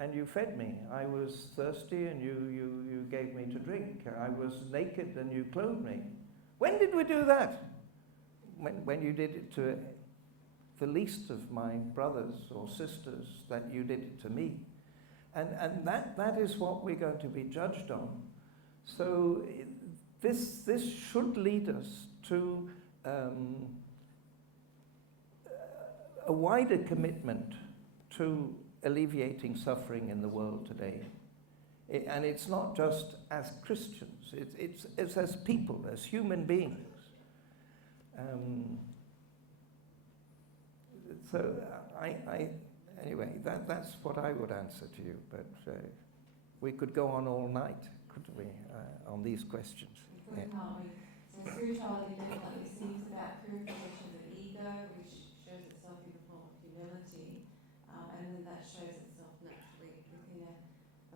and you fed me. I was thirsty and you gave me to drink. I was naked and you clothed me. When did we do that? When you did it to the least of my brothers or sisters, that you did it to me. And that is what we're going to be judged on. So this should lead us to a wider commitment to alleviating suffering in the world today. And it's not just as Christians, it's as people, as human beings. So anyway, that's what I would answer to you, but we could go on all night, couldn't we, on these questions? We could, can't we? So spirituality definitely seems about purification of the ego, which shows itself in the form of humility, and then that shows itself naturally within the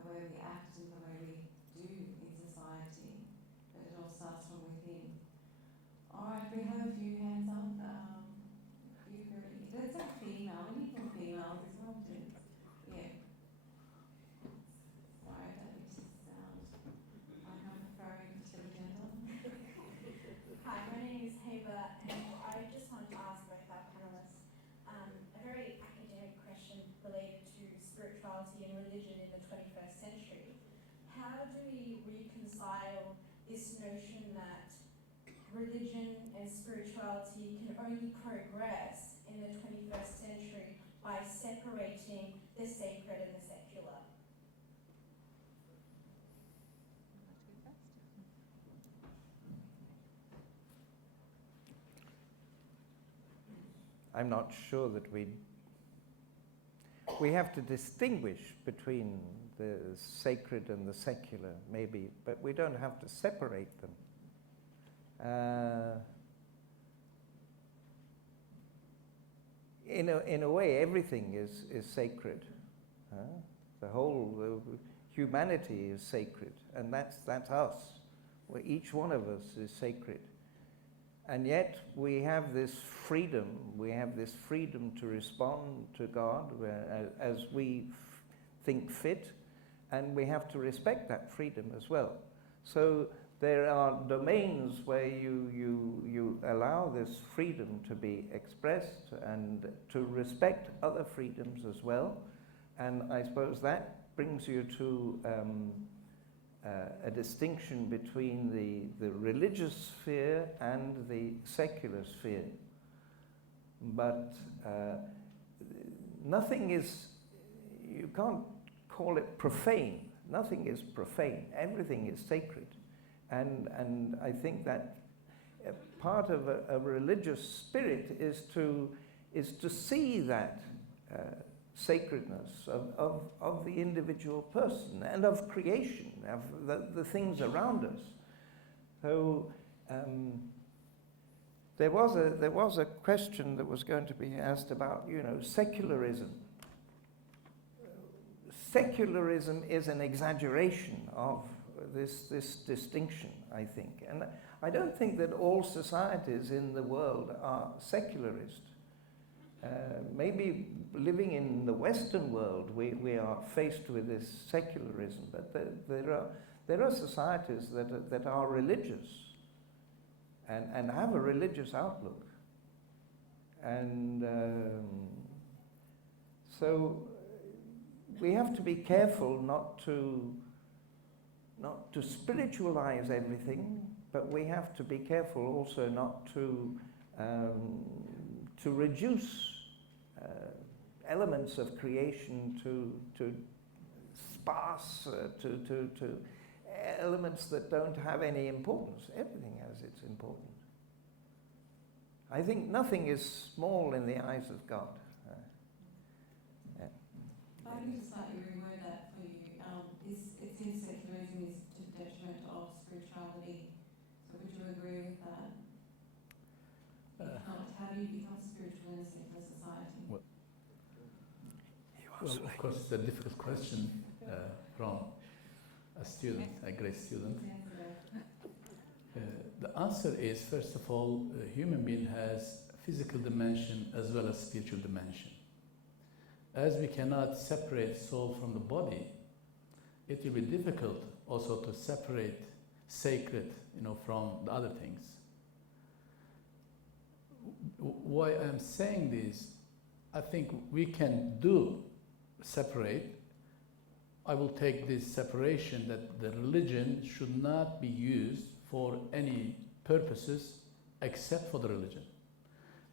way we act and the way we do in society, but it all starts from within. All right, we have a few hands up. That's a female. We need more females as well, too. Yeah. Sorry, I don't need to sound like I'm referring to the gender. Hi, my name is Heba, and I just wanted to ask both our panelists a very academic question related to spirituality and religion in the 21st century. How do we reconcile this notion that religion and spirituality can only progress in the 21st century by separating the sacred and the secular? I'm not sure that we have to distinguish between the sacred and the secular, maybe, but we don't have to separate them. In a way, everything is sacred. The whole humanity is sacred, and that's us. Where each one of us is sacred. And yet we have this freedom. We have this freedom to respond to God as we think fit, and we have to respect that freedom as well. So there are domains where you allow this freedom to be expressed and to respect other freedoms as well. And I suppose that brings you to a distinction between the religious sphere and the secular sphere. But nothing is, you can't call it profane. Nothing is profane. Everything is sacred. And I think that part of a religious spirit is to see that sacredness of the individual person and of creation, of the things around us. So there was a question that was going to be asked about, secularism. Secularism is an exaggeration of this distinction, I think. And I don't think that all societies in the world are secularist. Maybe living in the Western world, we are faced with this secularism, but there are societies that are religious and have a religious outlook. And so we have to be careful not to spiritualize everything, but we have to be careful also not to reduce elements of creation to sparse, to elements that don't have any importance. Everything has its importance. I think nothing is small in the eyes of God. I can just slightly reword that for you. It seems secularism is to the detriment of spirituality. So would you agree with that? How do you become spiritual in a secular society? Well, of course, it's a difficult question from a student, a great student. The answer is, first of all, a human being has a physical dimension as well as spiritual dimension. As we cannot separate soul from the body, it will be difficult also to separate sacred, from the other things. Why I'm saying this, I think we can separate. I will take this separation that the religion should not be used for any purposes except for the religion.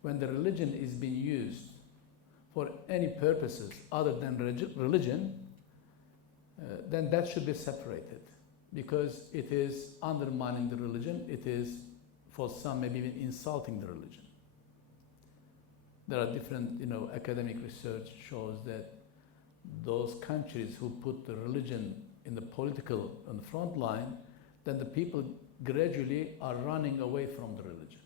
When the religion is being used for any purposes other than religion, then that should be separated, because it is undermining the religion. It is, for some, maybe even insulting the religion. There are different, academic research shows that those countries who put the religion in the political on the front line, then the people gradually are running away from the religion.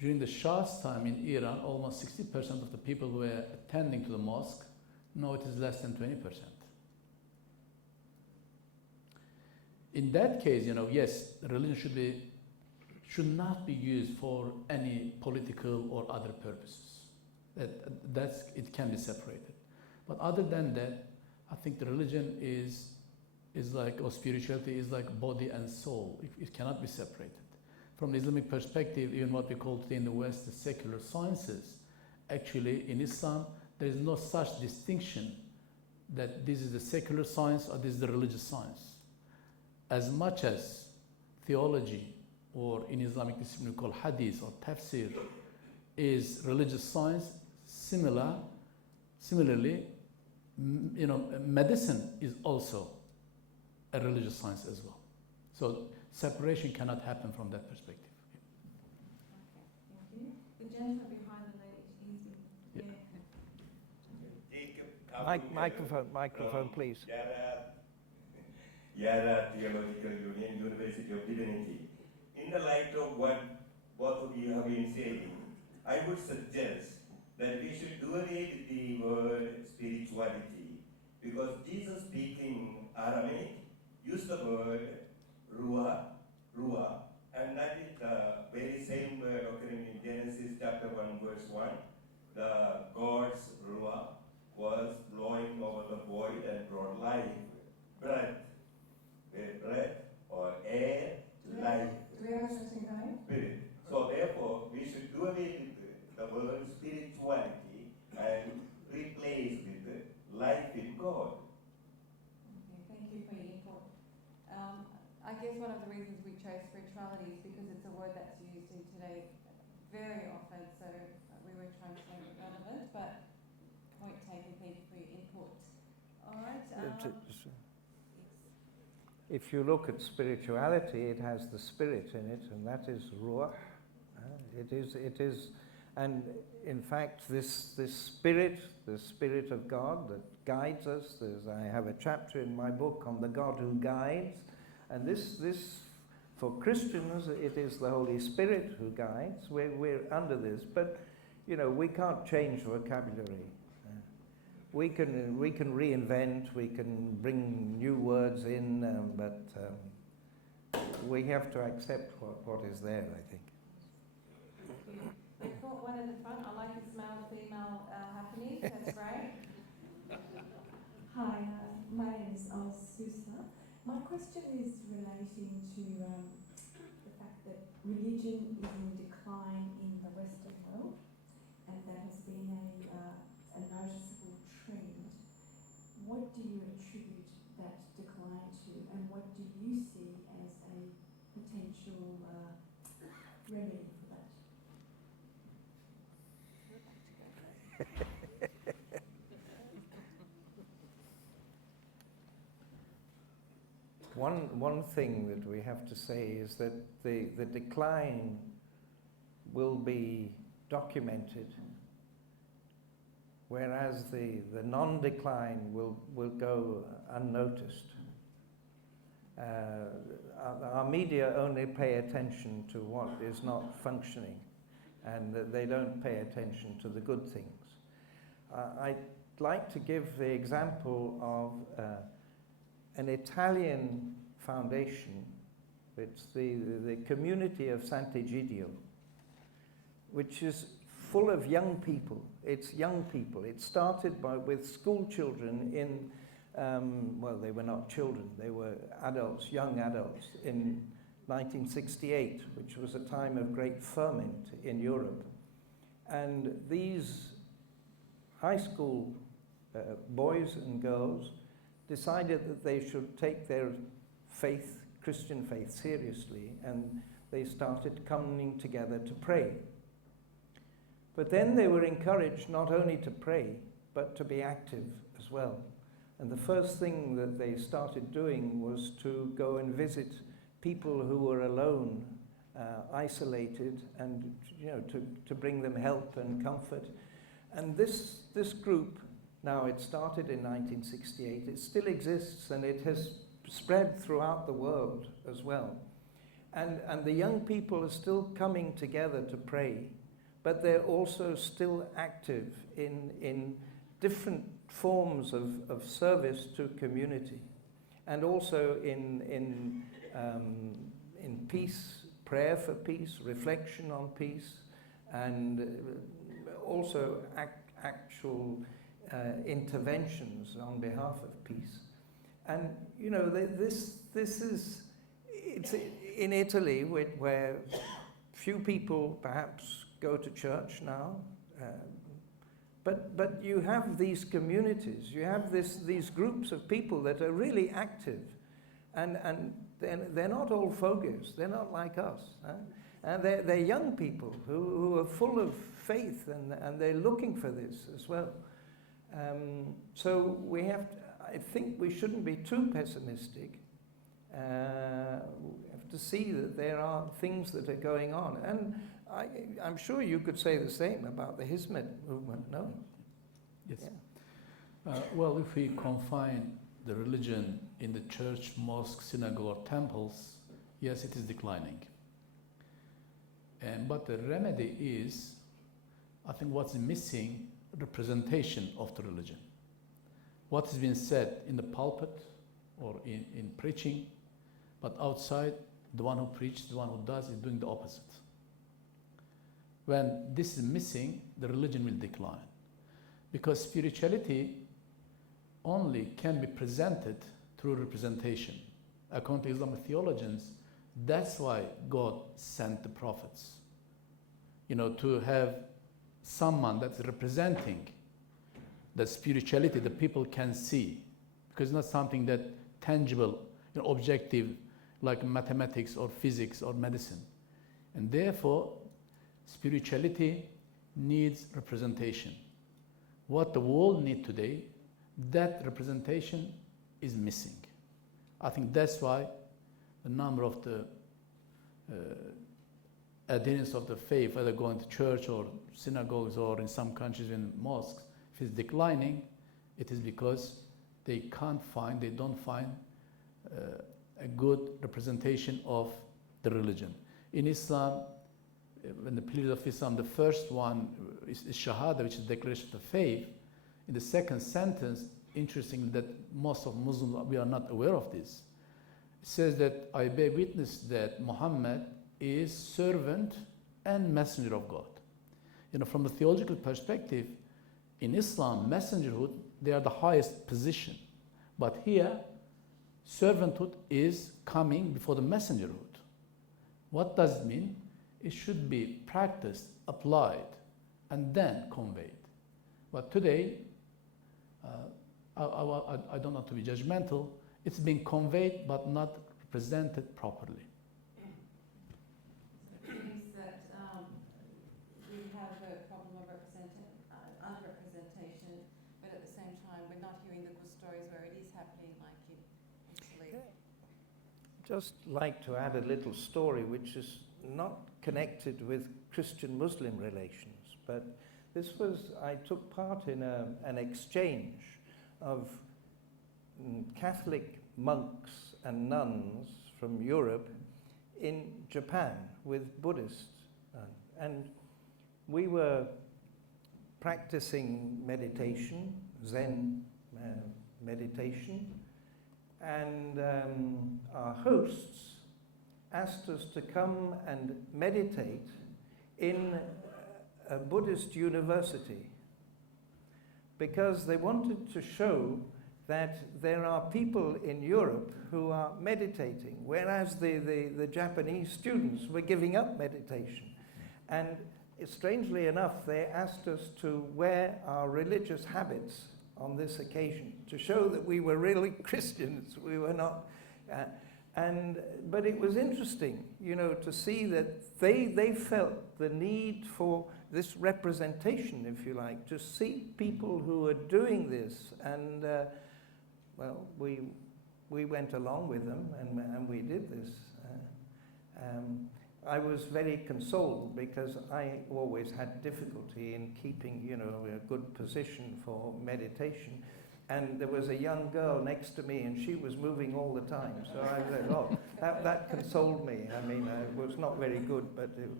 During the Shah's time in Iran, almost 60% of the people who were attending to the mosque. Now it is less than 20%. In that case, yes, religion should not be used for any political or other purposes. It can be separated. But other than that, I think the religion is like, or spirituality is like body and soul. It cannot be separated. From the Islamic perspective, even what we call today in the West the secular sciences, actually in Islam, there is no such distinction that this is the secular science or this is the religious science. As much as theology, or in Islamic discipline we call hadith or tafsir, is religious science, similarly, medicine is also a religious science as well. So separation cannot happen from that perspective. Okay, thank you. The gentleman behind the lady, Microphone, please. Yara Theological Union, University of Divinity. In the light of what both of you have been saying, I would suggest that we should do away with the word spirituality, because Jesus, speaking Aramaic, used the word ruah, and that is the very same word occurring in Genesis chapter 1 verse 1. The God's ruah was blowing over the void and brought life, breath, or air, life, spirit. So therefore, we should do away with the word spirituality and replace with life in God. Okay, thank you for your input. I guess one of the reasons we chose spirituality is because it's a word that's used in today very often, so we were trying to make it relevant, but point taken, thank you for your if you look at spirituality, it has the spirit in it, and that is ruh. It is, and in fact, this spirit, the Spirit of God that guides us. I have a chapter in my book on the God who guides, and this for Christians, it is the Holy Spirit who guides. We're under this, but we can't change vocabulary. We can reinvent, we can bring new words in, but we have to accept what is there, I think. We've got one at the front. I like this male-female happening. That's great. Hi, my name is Zuleyha. My question is relating to the fact that religion is in decline in the Western world, and that has been a noticeable trend. What do you attribute that decline to, and what do you see as a potential remedy for that? One thing that we have to say is that the decline will be documented, whereas the non-decline will go unnoticed. Our media only pay attention to what is not functioning, and they don't pay attention to the good things. I'd like to give the example of an Italian foundation. It's the community of Sant'Egidio, which is full of young people. It's young people. It started with school children in, well, they were not children, they were adults, young adults, in 1968, which was a time of great ferment in Europe. And these high school boys and girls decided that they should take their faith, Christian faith, seriously, and they started coming together to pray. But then they were encouraged not only to pray, but to be active as well. And the first thing that they started doing was to go and visit people who were alone, isolated, and to bring them help and comfort. And this group, now it started in 1968, it still exists, and it has spread throughout the world as well. And the young people are still coming together to pray, but they're also still active in different forms of service to community, and also in peace, prayer for peace, reflection on peace, and also actual interventions on behalf of peace. And this is, it's in Italy where few people perhaps go to church now, but you have these communities, you have these groups of people that are really active, and they're not all fogers, they're not like us, and they're young people who are full of faith, and they're looking for this as well. So we have to, I think we shouldn't be too pessimistic. We have to see that there are things that are going on, and I'm sure you could say the same about the Hizmet movement, no? Yes. Yeah. Well, if we confine the religion in the church, mosque, synagogue, or temples, yes, it is declining. But the remedy is, I think what's missing, representation of the religion. What has been said in the pulpit or in preaching, but outside, the one who preaches, the one who does, is doing the opposite. When this is missing, the religion will decline. Because spirituality only can be presented through representation. According to Islamic theologians, that's why God sent the prophets. To have someone that's representing the spirituality that people can see. Because it's not something that tangible, objective, like mathematics or physics or medicine. And therefore, spirituality needs representation. What the world needs today, that representation is missing. I think that's why the number of the adherents of the faith, whether going to church or synagogues or in some countries in mosques, if it's declining, it is because they don't find a good representation of the religion. In Islam, when the pillars of Islam, the first one is Shahada, which is the declaration of the faith. In the second sentence, interestingly, that most of Muslims, we are not aware of this. It says that I bear witness that Muhammad is servant and messenger of God. You know, from a theological perspective, in Islam, messengerhood, they are the highest position. But here, servanthood is coming before the messengerhood. What does it mean? It should be practiced, applied, and then conveyed. But today, I don't want to be judgmental, it's being conveyed but not represented properly. So it means that we have a problem of underrepresentation, but at the same time, we're not hearing the good stories where it is happening, like in Salih. Just like to add a little story which is not connected with Christian-Muslim relations, but this was, I took part in an exchange of Catholic monks and nuns from Europe in Japan with Buddhists. And we were practicing meditation, Zen meditation, and our hosts asked us to come and meditate in a Buddhist university because they wanted to show that there are people in Europe who are meditating, whereas the Japanese students were giving up meditation. And strangely enough, they asked us to wear our religious habits on this occasion to show that we were really Christians. We were not. But it was interesting, you know, to see that they felt the need for this representation, if you like, to see people who are doing this. And, well, we went along with them and we did this. I was very consoled because I always had difficulty in keeping, you know, a good position for meditation. And there was a young girl next to me and she was moving all the time. So I said, oh, that consoled me. I mean, it was not very good, but it was...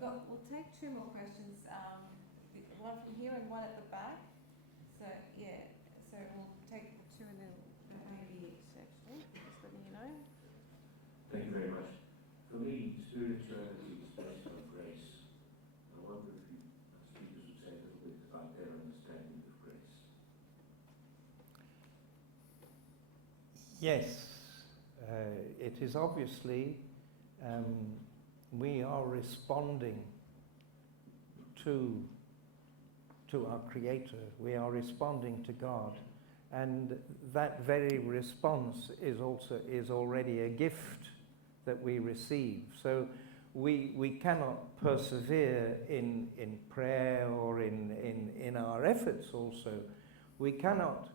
We'll take two more questions. One from here and one at the back. So, yeah, so we'll take two and then maybe each, actually, just letting you know. Thank you very much. For me, spirituality is based on grace. I wonder if you speakers would say a little bit about their understanding of grace. Yes, it is obviously we are responding to our Creator. We are responding to God, and that very response is already a gift that we receive. So we cannot persevere in prayer or in our efforts also. We cannot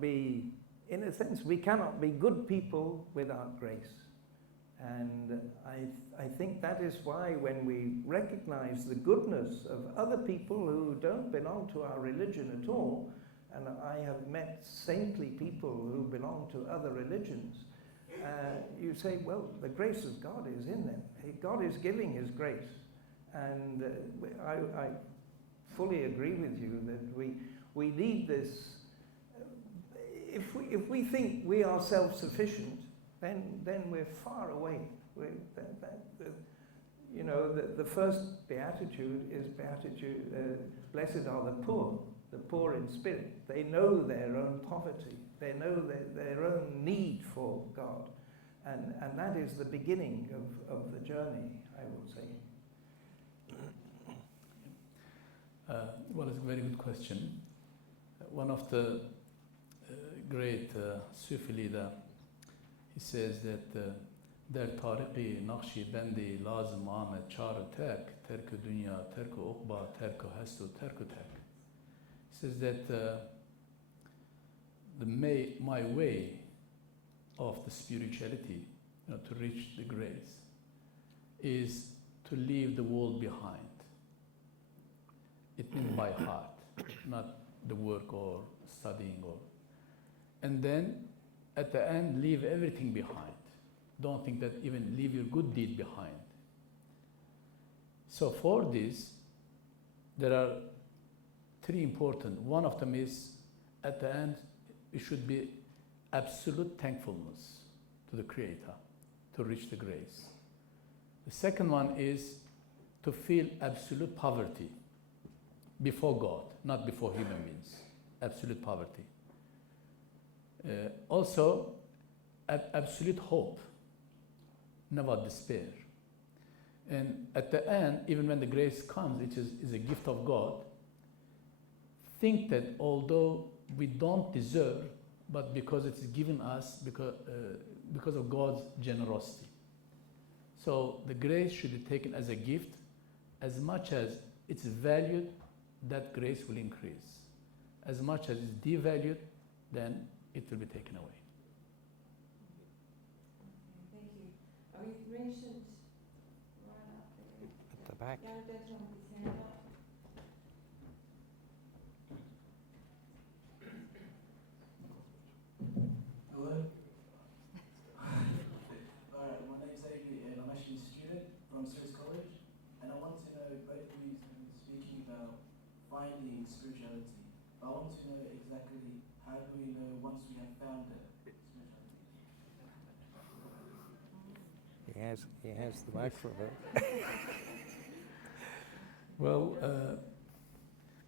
be, in a sense, we cannot be good people without grace. And I think that is why when we recognize the goodness of other people who don't belong to our religion at all, and I have met saintly people who belong to other religions, you say, well, the grace of God is in them. God is giving His grace. And I fully agree with you that we need this. If we think we are self-sufficient, then we're far away. You know, the first beatitude is beatitude, blessed are the poor in spirit. They know their own poverty. They know their own need for God. And that is the beginning of the journey, I will say. Well, it's a very good question. One of the great Sufi leader, he says that در طارقی نقشی بندی لازم آمد چار ترک دنیا ترک عقبا ترک هست و ترک. He says that my way of the spirituality, to reach the grace, is to leave the world behind. It means by heart, not the work or studying and then at the end leave everything behind. Don't think that even leave your good deed behind. So for this, there are three important. One of them is, at the end, it should be absolute thankfulness to the Creator to reach the grace. The second one is to feel absolute poverty before God, not before human beings. Absolute poverty. Also, absolute hope, never despair. And at the end, even when the grace comes, it is a gift of God, think that although we don't deserve, but because it's given us because of God's generosity. So the grace should be taken as a gift. As much as it's valued, that grace will increase. As much as it's devalued, then it will be taken away. Thank you. We mentioned right up there. At the back. Gary Denton with his hand up. Hello. Alright, my name's Avery and I'm actually a student from Swiss College, and I want to know, both of you speaking about finding spirituality. I want to know exactly how do we know once we have found it, spirituality? He has the microphone. Well,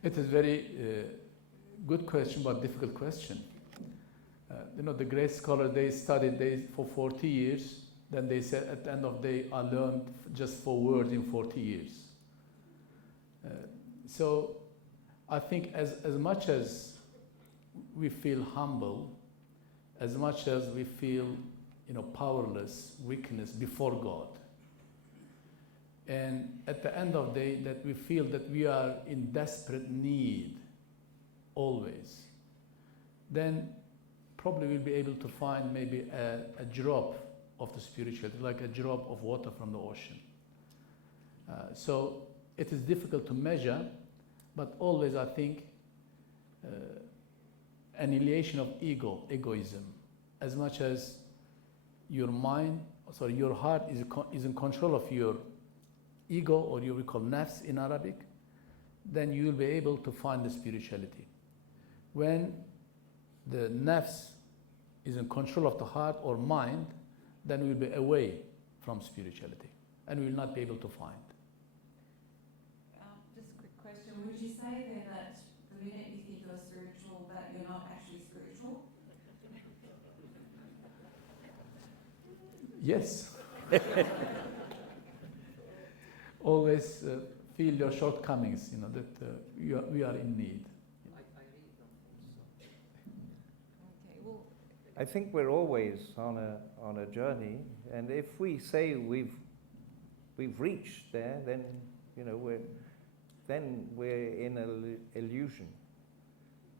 it is very good question, but difficult question. The great scholar, they studied for 40 years. Then they said at the end of the day, I learned just 4 words in 40 years. So I think as much as we feel humble, as much as we feel powerless, weakness before God, and at the end of the day that we feel that we are in desperate need always, then probably we'll be able to find maybe a drop of the spirituality, like a drop of water from the ocean. So it is difficult to measure, but always I think annihilation of egoism, as much as your heart is in control of your ego, or you will call nafs in Arabic, then you will be able to find the spirituality. When the nafs is in control of the heart or mind, then we will be away from spirituality and we will not be able to find. Just a quick question. Would you say then that the minute you think you're spiritual, that you're not actually spiritual? Yes. Always feel your shortcomings, that we are in need. I think we're always on a journey, and if we say we've reached there, then we're in an illusion,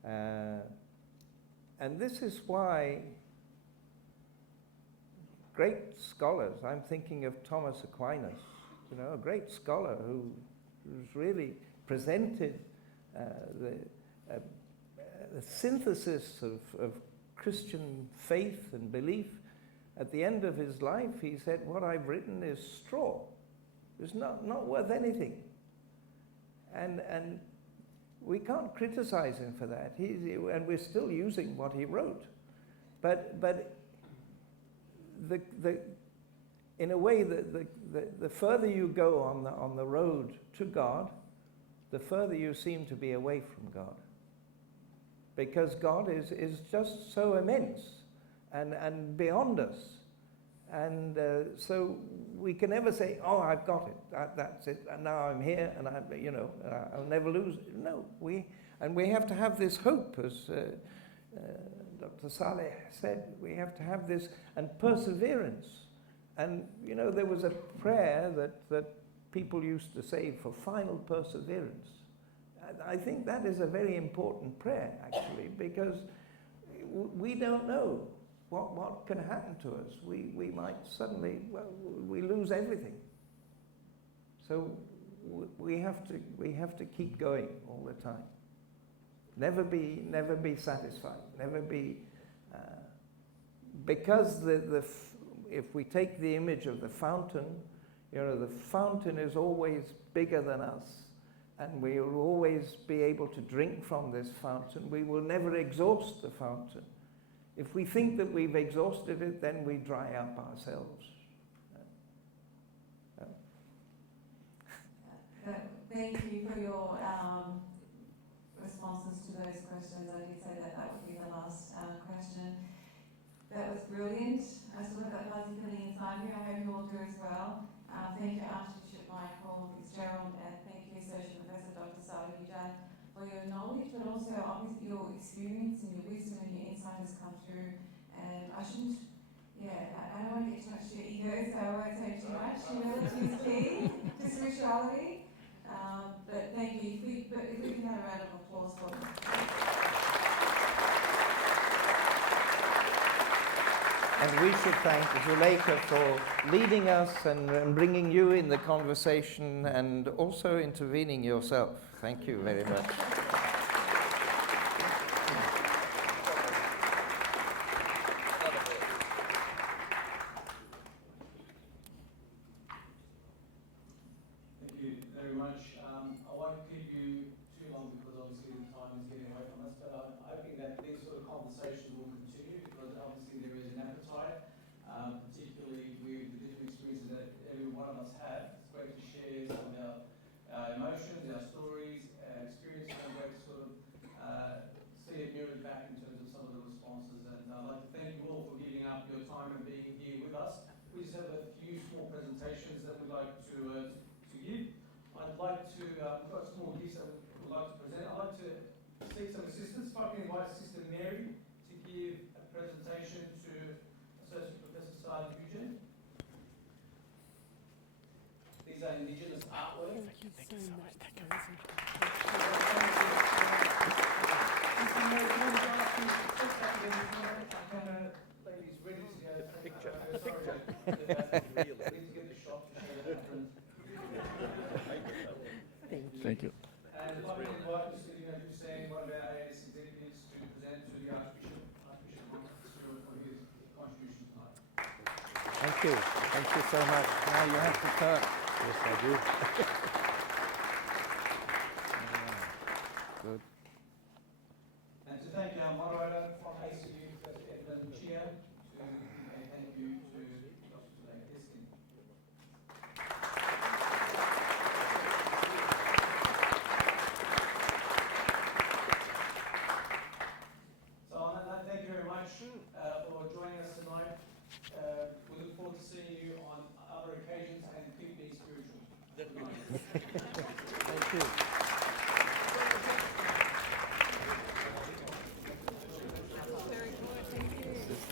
and this is why great scholars. I'm thinking of Thomas Aquinas, a great scholar who's really presented the synthesis of Christian faith and belief. At the end of his life, he said, what I've written is straw. It's not worth anything. And we can't criticize him for that. And we're still using what he wrote. But in a way, the further you go on the road to God, the further you seem to be away from God. Because God is just so immense and beyond us. And so we can never say, oh, I've got it, that's it, and now I'm here, and I'll never lose it. No, we have to have this hope, as Dr. Salih said, we have to have this, and perseverance. And, there was a prayer that people used to say for final perseverance. I think that is a very important prayer, actually, because we don't know what can happen to us. We might suddenly, well, we lose everything. So we have to keep going all the time. Never be satisfied. Never be, because if we take the image of the fountain, you know, the fountain is always bigger than us, and we will always be able to drink from this fountain. We will never exhaust the fountain. If we think that we've exhausted it, then we dry up ourselves. Thank you for your responses to those questions. I did say that would be the last question. That was brilliant. I still have that fuzzy feeling inside me. I hope you all do as well. Thank you, Archbishop Michael Fitzgerald, and thank you, Associate Professor Dr. Salih, for your knowledge, but also obviously your experience and your wisdom and your insight has come through. And I don't want to get too much to your ego, so I won't say too much. Humility is key to spirituality. But thank you. If we can have a round of applause for them. And we should thank Zuleyha for leading us and bringing you in the conversation and also intervening yourself. Thank you very much. Thank you very much. I won't keep you too long because obviously the time is getting away from us, but I'm hoping that these sort of conversations will continue because obviously there is an appetite, particularly with the different experiences that every one of us have. It's great to share some of our emotions, our stories, our experiences, and great to sort of see it mirrored back in terms of some of the responses. And I'd like to thank you all for giving up your time and being here with us. We just have a few small presentations that we'd like to give. I'd like to, we've got small gifts that we'd like to present. I'd like to seek some assistance. If I can invite Sister Mary to give a presentation to Associate Professor Salih. These are Indigenous artwork. Thank you so much. Ladies, ready to go. Picture. Need to get the shot to show that. Thank you. And if I can invite Mr. Hussein, one of our AS executives, to present to the Archbishop Fitzgerald for his contribution tonight. Thank you. Thank you so much. Now you have to turn. Yes, I do. Good. And to thank our moderator from ACU, Professor Edmund Chia, and thank you to Dr. Keskin. So on that note, thank you very much for joining us tonight. We look forward to seeing you on other occasions and keep being spiritual. Good night. Thank you.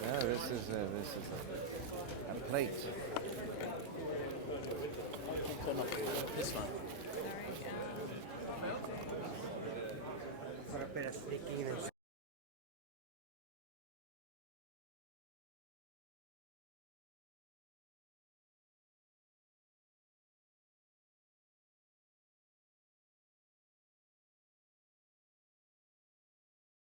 This is a plate. This one. Para pedaço de